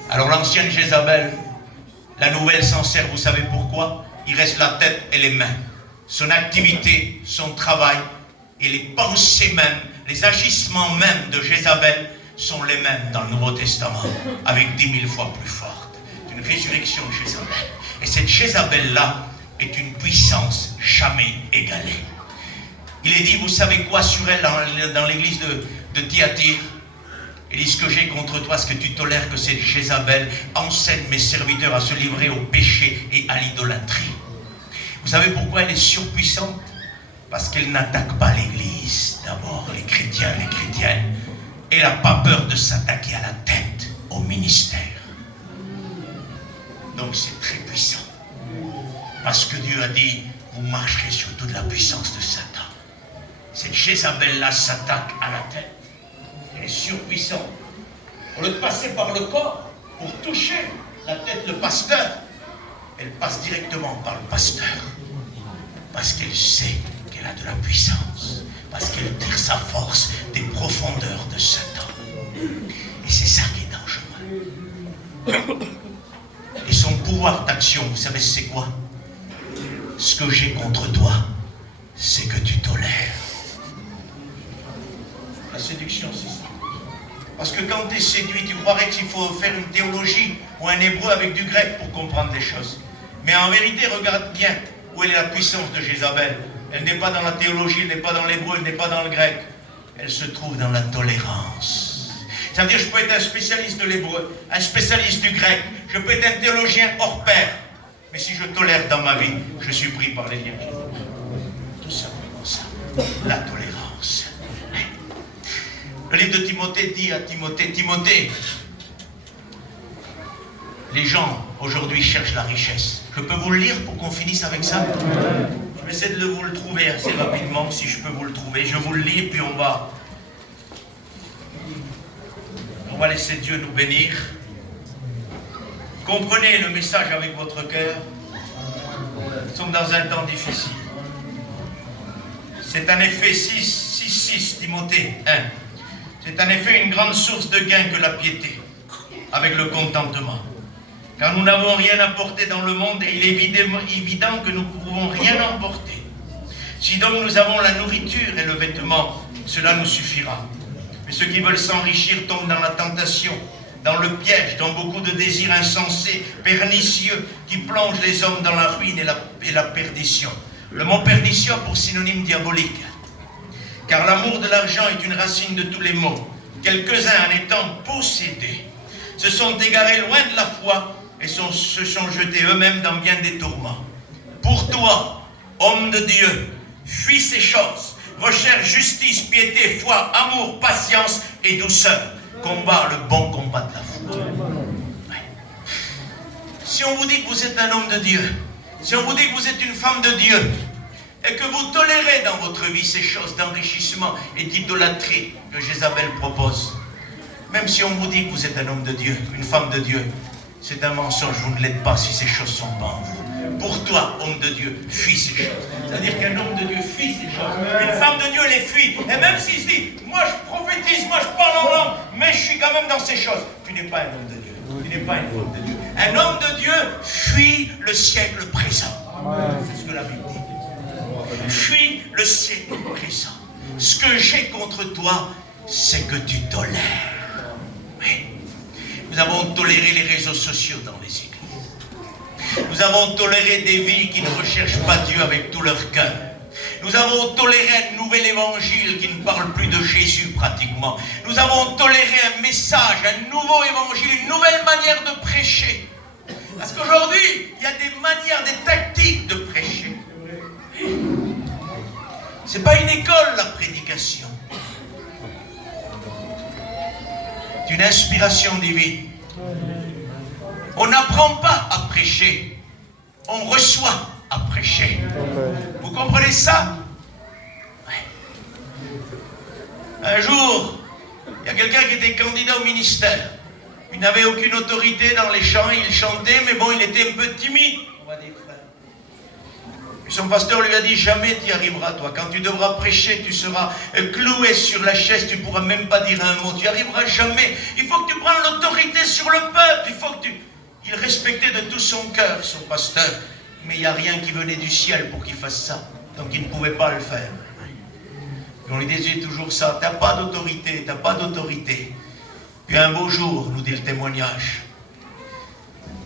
Alors l'ancienne Jézabel, la nouvelle s'en sert, vous savez pourquoi? Il reste la tête et les mains. Son activité, son travail et les pensées mêmes, les agissements même de Jézabel sont les mêmes dans le Nouveau Testament, avec 10 000 fois plus fortes. C'est une résurrection de Jézabel. Et cette Jézabel-là est une puissance jamais égalée. Il est dit, vous savez quoi sur elle dans l'église de Thyatire? Il dit, ce que j'ai contre toi, ce que tu tolères que cette Jézabel enseigne mes serviteurs à se livrer au péché et à l'idolâtrie. Vous savez pourquoi elle est surpuissante? Parce qu'elle n'attaque pas l'Église, d'abord les chrétiens, les chrétiennes. Elle n'a pas peur de s'attaquer à la tête, au ministère. Donc c'est très puissant. Parce que Dieu a dit, vous marcherez sur toute la puissance de Satan. Cette Jézabel-là s'attaque à la tête. Elle est surpuissante. Au lieu de passer par le corps, pour toucher la tête, le pasteur, elle passe directement par le pasteur. Parce qu'elle sait qu'elle a de la puissance. Parce qu'elle tire sa force des profondeurs de Satan. Et c'est ça qui est dangereux. Et son pouvoir d'action, vous savez c'est quoi? Ce que j'ai contre toi, c'est que tu tolères. La séduction, c'est ça. Parce que quand tu es séduit, tu croirais qu'il faut faire une théologie ou un hébreu avec du grec pour comprendre les choses. Mais en vérité, regarde bien où est la puissance de Jézabel. Elle n'est pas dans la théologie, elle n'est pas dans l'hébreu, elle n'est pas dans le grec. Elle se trouve dans la tolérance. Ça veut dire que je peux être un spécialiste de l'hébreu, un spécialiste du grec, je peux être un théologien hors pair. Mais si je tolère dans ma vie, je suis pris par les liens. Tout simplement ça. La tolérance. Le livre de Timothée dit à Timothée, Timothée, les gens aujourd'hui cherchent la richesse. Je peux vous le lire pour qu'on finisse avec ça? Je vais essayer de vous le trouver assez rapidement, si je peux vous le trouver. Je vous le lis, puis on va laisser Dieu nous bénir. Comprenez le message avec votre cœur. Nous sommes dans un temps difficile. C'est en effet 6, Timothée 1. C'est en effet une grande source de gain que la piété, avec le contentement. Car nous n'avons rien apporté dans le monde et il est évident que nous ne pouvons rien emporter. Si donc nous avons la nourriture et le vêtement, cela nous suffira. Mais ceux qui veulent s'enrichir tombent dans la tentation, dans le piège, dans beaucoup de désirs insensés, pernicieux, qui plongent les hommes dans la ruine et la perdition. Le mot perdition pour synonyme diabolique. Car l'amour de l'argent est une racine de tous les maux. quelques-uns en étant possédés, se sont égarés loin de la foi et se sont jetés eux-mêmes dans bien des tourments. Pour toi, homme de Dieu, fuis ces choses, recherche justice, piété, foi, amour, patience et douceur. Combat le bon combat de la foi. Ouais. Si on vous dit que vous êtes un homme de Dieu, si on vous dit que vous êtes une femme de Dieu, et que vous tolérez dans votre vie ces choses d'enrichissement et d'idolâtrie que Jézabel propose, même si on vous dit que vous êtes un homme de Dieu, une femme de Dieu, c'est un mensonge, vous ne l'êtes pas si ces choses sont pas en vous. Pour toi, homme de Dieu, fuis ces choses. C'est-à-dire qu'un homme de Dieu fuit ces choses. Une femme de Dieu les fuit. Et même s'il se dit, moi je prophétise, moi je parle en langue, mais je suis quand même dans ces choses. Tu n'es pas un homme de Dieu. Tu n'es pas une femme de Dieu. Un homme de Dieu fuit le siècle présent. C'est ce que la Bible dit. Fuis le siècle présent. Ce que j'ai contre toi, c'est que tu tolères. Oui. Nous avons toléré les réseaux sociaux dans les églises. Nous avons toléré des vies qui ne recherchent pas Dieu avec tout leur cœur. Nous avons toléré un nouvel évangile qui ne parle plus de Jésus pratiquement. Nous avons toléré un message, un nouveau évangile, une nouvelle manière de prêcher. Parce qu'aujourd'hui, il y a des manières, des tactiques de prêcher. C'est pas une école, la prédication. C'est une inspiration divine. On n'apprend pas à prêcher. On reçoit à prêcher. Vous comprenez ça? Ouais. Un jour, il y a quelqu'un qui était candidat au ministère. Il n'avait aucune autorité dans les chants, il chantait, mais bon, il était un peu timide. Son pasteur lui a dit, jamais tu y arriveras, toi. Quand tu devras prêcher, tu seras cloué sur la chaise, tu ne pourras même pas dire un mot. Tu n'y arriveras jamais. Il faut que tu prennes l'autorité sur le peuple. Il faut que tu... Il respectait de tout son cœur son pasteur. Mais il n'y a rien qui venait du ciel pour qu'il fasse ça. Donc il ne pouvait pas le faire. Et on lui disait toujours ça, tu n'as pas d'autorité, tu n'as pas d'autorité. Puis un beau jour, nous dit le témoignage,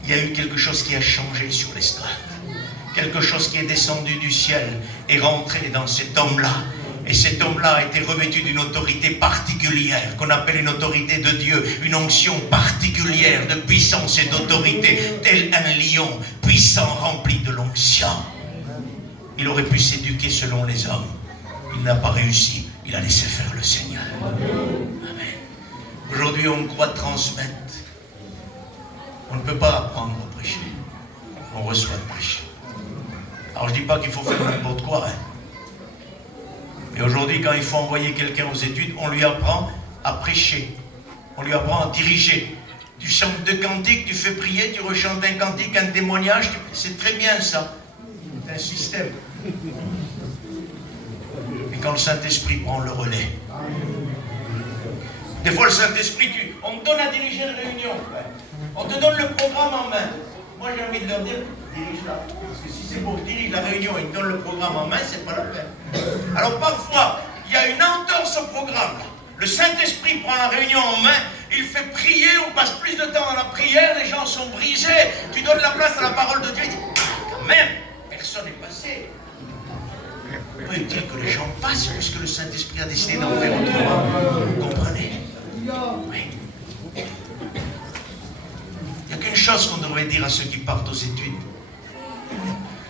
il y a eu quelque chose qui a changé sur l'estrade. Quelque chose qui est descendu du ciel est rentré dans cet homme-là. Et cet homme-là a été revêtu d'une autorité particulière, qu'on appelle une autorité de Dieu, une onction particulière de puissance et d'autorité, tel un lion puissant rempli de l'onction. Il aurait pu s'éduquer selon les hommes. Il n'a pas réussi. Il a laissé faire le Seigneur. Amen. Aujourd'hui, on croit transmettre. On ne peut pas apprendre à prêcher. On reçoit de prêcher. Alors je ne dis pas qu'il faut faire n'importe quoi. Mais aujourd'hui, quand il faut envoyer quelqu'un aux études, on lui apprend à prêcher. On lui apprend à diriger. Tu chantes deux cantiques, tu fais prier, tu rechantes un cantique, un témoignage. C'est très bien ça. C'est un système. Mais quand le Saint-Esprit prend le relais. Des fois, le Saint-Esprit, on te donne à diriger une réunion. On te donne le programme en main. Moi, j'ai envie de leur dire, dirige-la. Parce que si c'est pour diriger la réunion et te donne le programme en main, c'est pas la peine. Alors parfois, il y a une entorse au programme. Le Saint-Esprit prend la réunion en main, il fait prier, on passe plus de temps dans la prière, les gens sont brisés. Tu donnes la place à la parole de Dieu, il dit, quand même, personne n'est passé. Pas utile que les gens passent, puisque le Saint-Esprit a décidé d'en faire autrement. Vous comprenez? Oui. Il n'y a qu'une chose qu'on devrait dire à ceux qui partent aux études.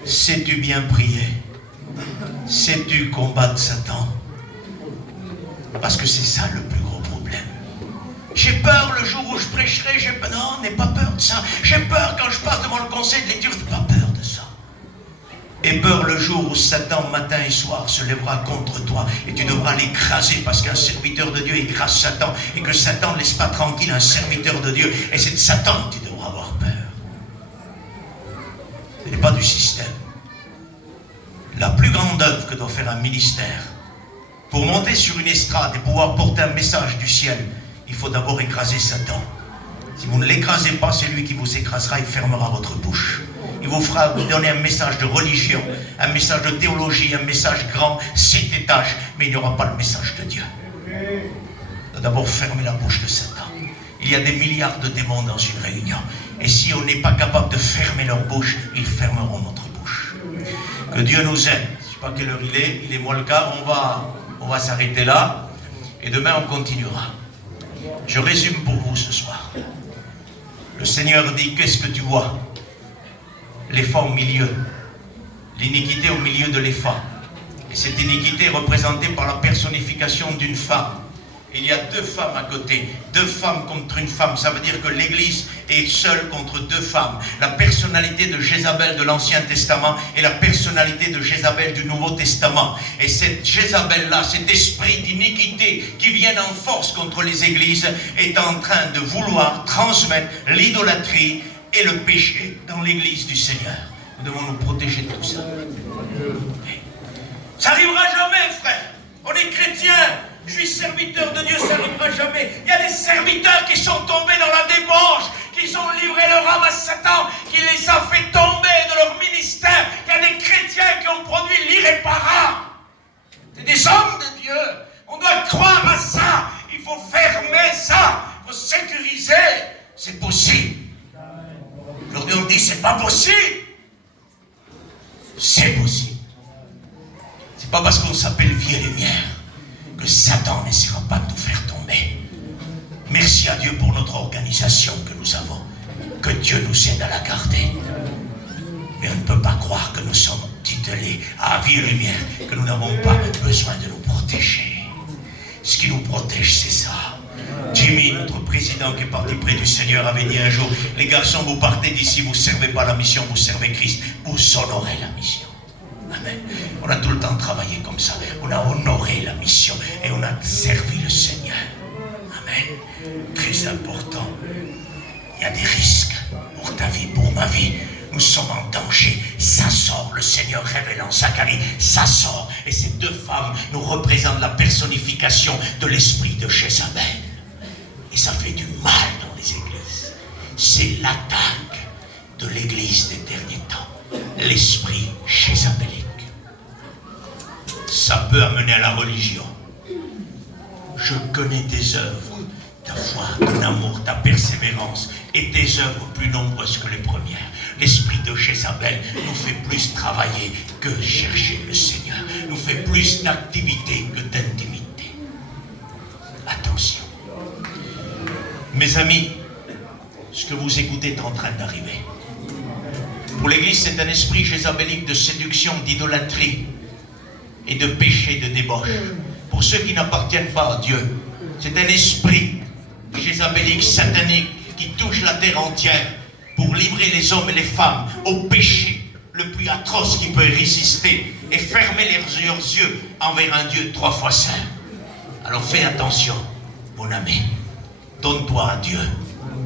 Sais-tu bien prier? Sais-tu combattre Satan? Parce que c'est ça le plus gros problème. J'ai peur le jour où je prêcherai, j'ai peur. Non, n'aie pas peur de ça. J'ai peur quand je passe devant le conseil de lecture, je n'ai pas peur de ça. Aie peur le jour où Satan, matin et soir, se lèvera contre toi et tu devras l'écraser parce qu'un serviteur de Dieu écrase Satan et que Satan ne laisse pas tranquille un serviteur de Dieu. Et c'est de Satan que tu devras avoir peur. Ce n'est pas du système. La plus grande œuvre que doit faire un ministère, pour monter sur une estrade et pouvoir porter un message du ciel, il faut d'abord écraser Satan. Si vous ne l'écrasez pas, c'est lui qui vous écrasera et fermera votre bouche. Il vous fera vous donner un message de religion, un message de théologie, un message grand, 7 étages, mais il n'y aura pas le message de Dieu. Il faut d'abord fermer la bouche de Satan. Il y a des milliards de démons dans une réunion. Et si on n'est pas capable de fermer leur bouche, ils fermeront notre bouche. Que Dieu nous aide. Je ne sais pas quelle heure il est moins le quart. On va s'arrêter là. Et demain, on continuera. Je résume pour vous ce soir. Le Seigneur dit, qu'est-ce que tu vois? L'épha au milieu. L'iniquité au milieu de l'épha. Et cette iniquité est représentée par la personnification d'une femme. Il y a deux femmes à côté, deux femmes contre une femme. Ça veut dire que l'Église est seule contre deux femmes. La personnalité de Jézabel de l'Ancien Testament et la personnalité de Jézabel du Nouveau Testament. Et cette Jézabel-là, cet esprit d'iniquité qui vient en force contre les Églises, est en train de vouloir transmettre l'idolâtrie et le péché dans l'Église du Seigneur. Nous devons nous protéger de tout ça. Ça n'arrivera jamais, frère. On est chrétiens. Je suis serviteur de Dieu, ça n'arrivera jamais. Il y a des serviteurs qui sont tombés dans la débauche, qui ont livré leur âme à Satan, qui les a fait tomber de leur ministère. Il y a des chrétiens qui ont produit l'irréparable. C'est des hommes de Dieu. On doit croire à ça. Il faut fermer ça. Il faut sécuriser. C'est possible. Aujourd'hui, on dit c'est pas possible. C'est possible. C'est pas parce qu'on s'appelle Vie et Lumière que Satan n'essaiera pas de nous faire tomber. Merci à Dieu pour notre organisation que nous avons. Que Dieu nous aide à la garder. Mais on ne peut pas croire que nous sommes titulés à Vie et Lumière, que nous n'avons pas besoin de nous protéger. Ce qui nous protège, c'est ça. Jimmy, notre président qui est parti près du Seigneur, avait dit un jour, les garçons, vous partez d'ici, vous ne servez pas la mission, vous servez Christ, vous honorez la mission. Amen. On a tout le temps travaillé comme ça. On a honoré la mission et on a servi le Seigneur. Amen. Très important. Il y a des risques pour ta vie, pour ma vie. Nous sommes en danger. Ça sort, le Seigneur révèle en Zacharie. Ça sort. Et ces deux femmes nous représentent la personnification de l'esprit de Jézabel. Et ça fait du mal dans les églises. C'est l'attaque de l'église des derniers temps. L'esprit jézabélique. Ça peut amener à la religion. Je connais tes œuvres, ta foi, ton amour, ta persévérance et tes œuvres plus nombreuses que les premières. L'esprit de Jézabel nous fait plus travailler que chercher le Seigneur. Nous fait plus d'activité que d'intimité. Attention. Mes amis, ce que vous écoutez est en train d'arriver. Pour l'Église, c'est un esprit jézabélique de séduction, d'idolâtrie et de péché, de débauche. Pour ceux qui n'appartiennent pas à Dieu, c'est un esprit jézabélique, satanique, qui touche la terre entière pour livrer les hommes et les femmes au péché le plus atroce qui peut résister et fermer leurs yeux envers un Dieu 3 fois saint. Alors fais attention, mon ami. Donne-toi à Dieu,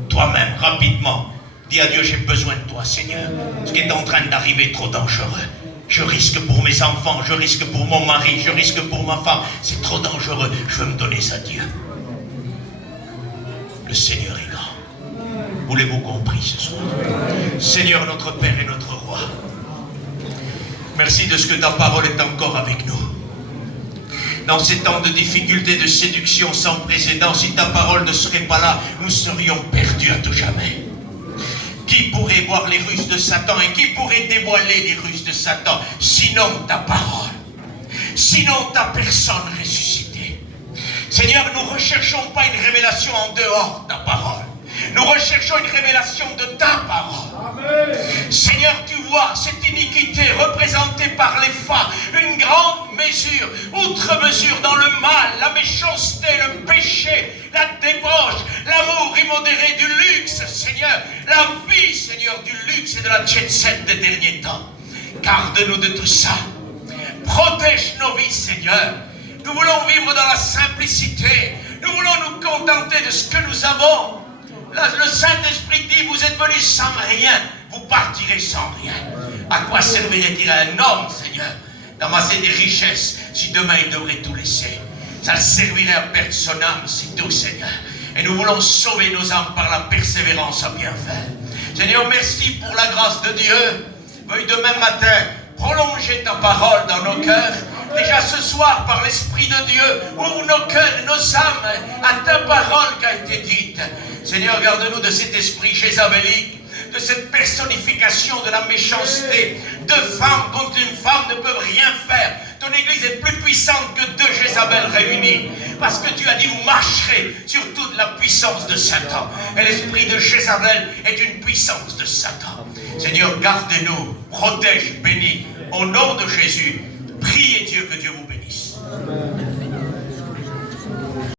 toi-même, rapidement. Dis à Dieu, j'ai besoin de toi, Seigneur. Ce qui est en train d'arriver est trop dangereux. Je risque pour mes enfants, je risque pour mon mari, je risque pour ma femme. C'est trop dangereux. Je veux me donner à Dieu. Le Seigneur est grand. Voulez-vous compris ce soir? Seigneur, notre Père et notre Roi, merci de ce que ta parole est encore avec nous. Dans ces temps de difficultés, de séduction sans précédent, si ta parole ne serait pas là, nous serions perdus à tout jamais. Qui pourrait voir les ruses de Satan et qui pourrait dévoiler les ruses de Satan, sinon ta parole, sinon ta personne ressuscitée? Seigneur, nous ne recherchons pas une révélation en dehors de ta parole. Nous recherchons une révélation de ta parole. Amen. Seigneur, tu vois cette iniquité représentée par les femmes, une grande mesure, outre mesure dans le mal, la méchanceté, le péché, la débauche, l'amour immodéré du luxe, Seigneur, la vie, Seigneur, du luxe et de la jet-set des derniers temps. Garde-nous de tout ça. Protège nos vies, Seigneur. Nous voulons vivre dans la simplicité. Nous voulons nous contenter de ce que nous avons. Là, le Saint-Esprit dit, vous êtes venus sans rien, vous partirez sans rien. À quoi servirait-il à un homme, Seigneur, d'amasser des richesses si demain il devrait tout laisser? Ça ne servirait à perdre son âme, c'est tout, Seigneur. Et nous voulons sauver nos âmes par la persévérance à bien faire. Seigneur, merci pour la grâce de Dieu. Veuille demain matin prolonger ta parole dans nos cœurs. Déjà ce soir, par l'Esprit de Dieu, ouvre nos cœurs et nos âmes à ta parole qui a été dite. Seigneur, garde-nous de cet esprit jézabélique, de cette personnification de la méchanceté. Deux femmes contre une femme ne peuvent rien faire. ton église est plus puissante que 2 Jézabel réunies. Parce que tu as dit, vous marcherez sur toute la puissance de Satan. Et l'esprit de Jézabel est une puissance de Satan. Seigneur, garde-nous, protège, bénis. Au nom de Jésus, priez Dieu, que Dieu vous bénisse. Amen.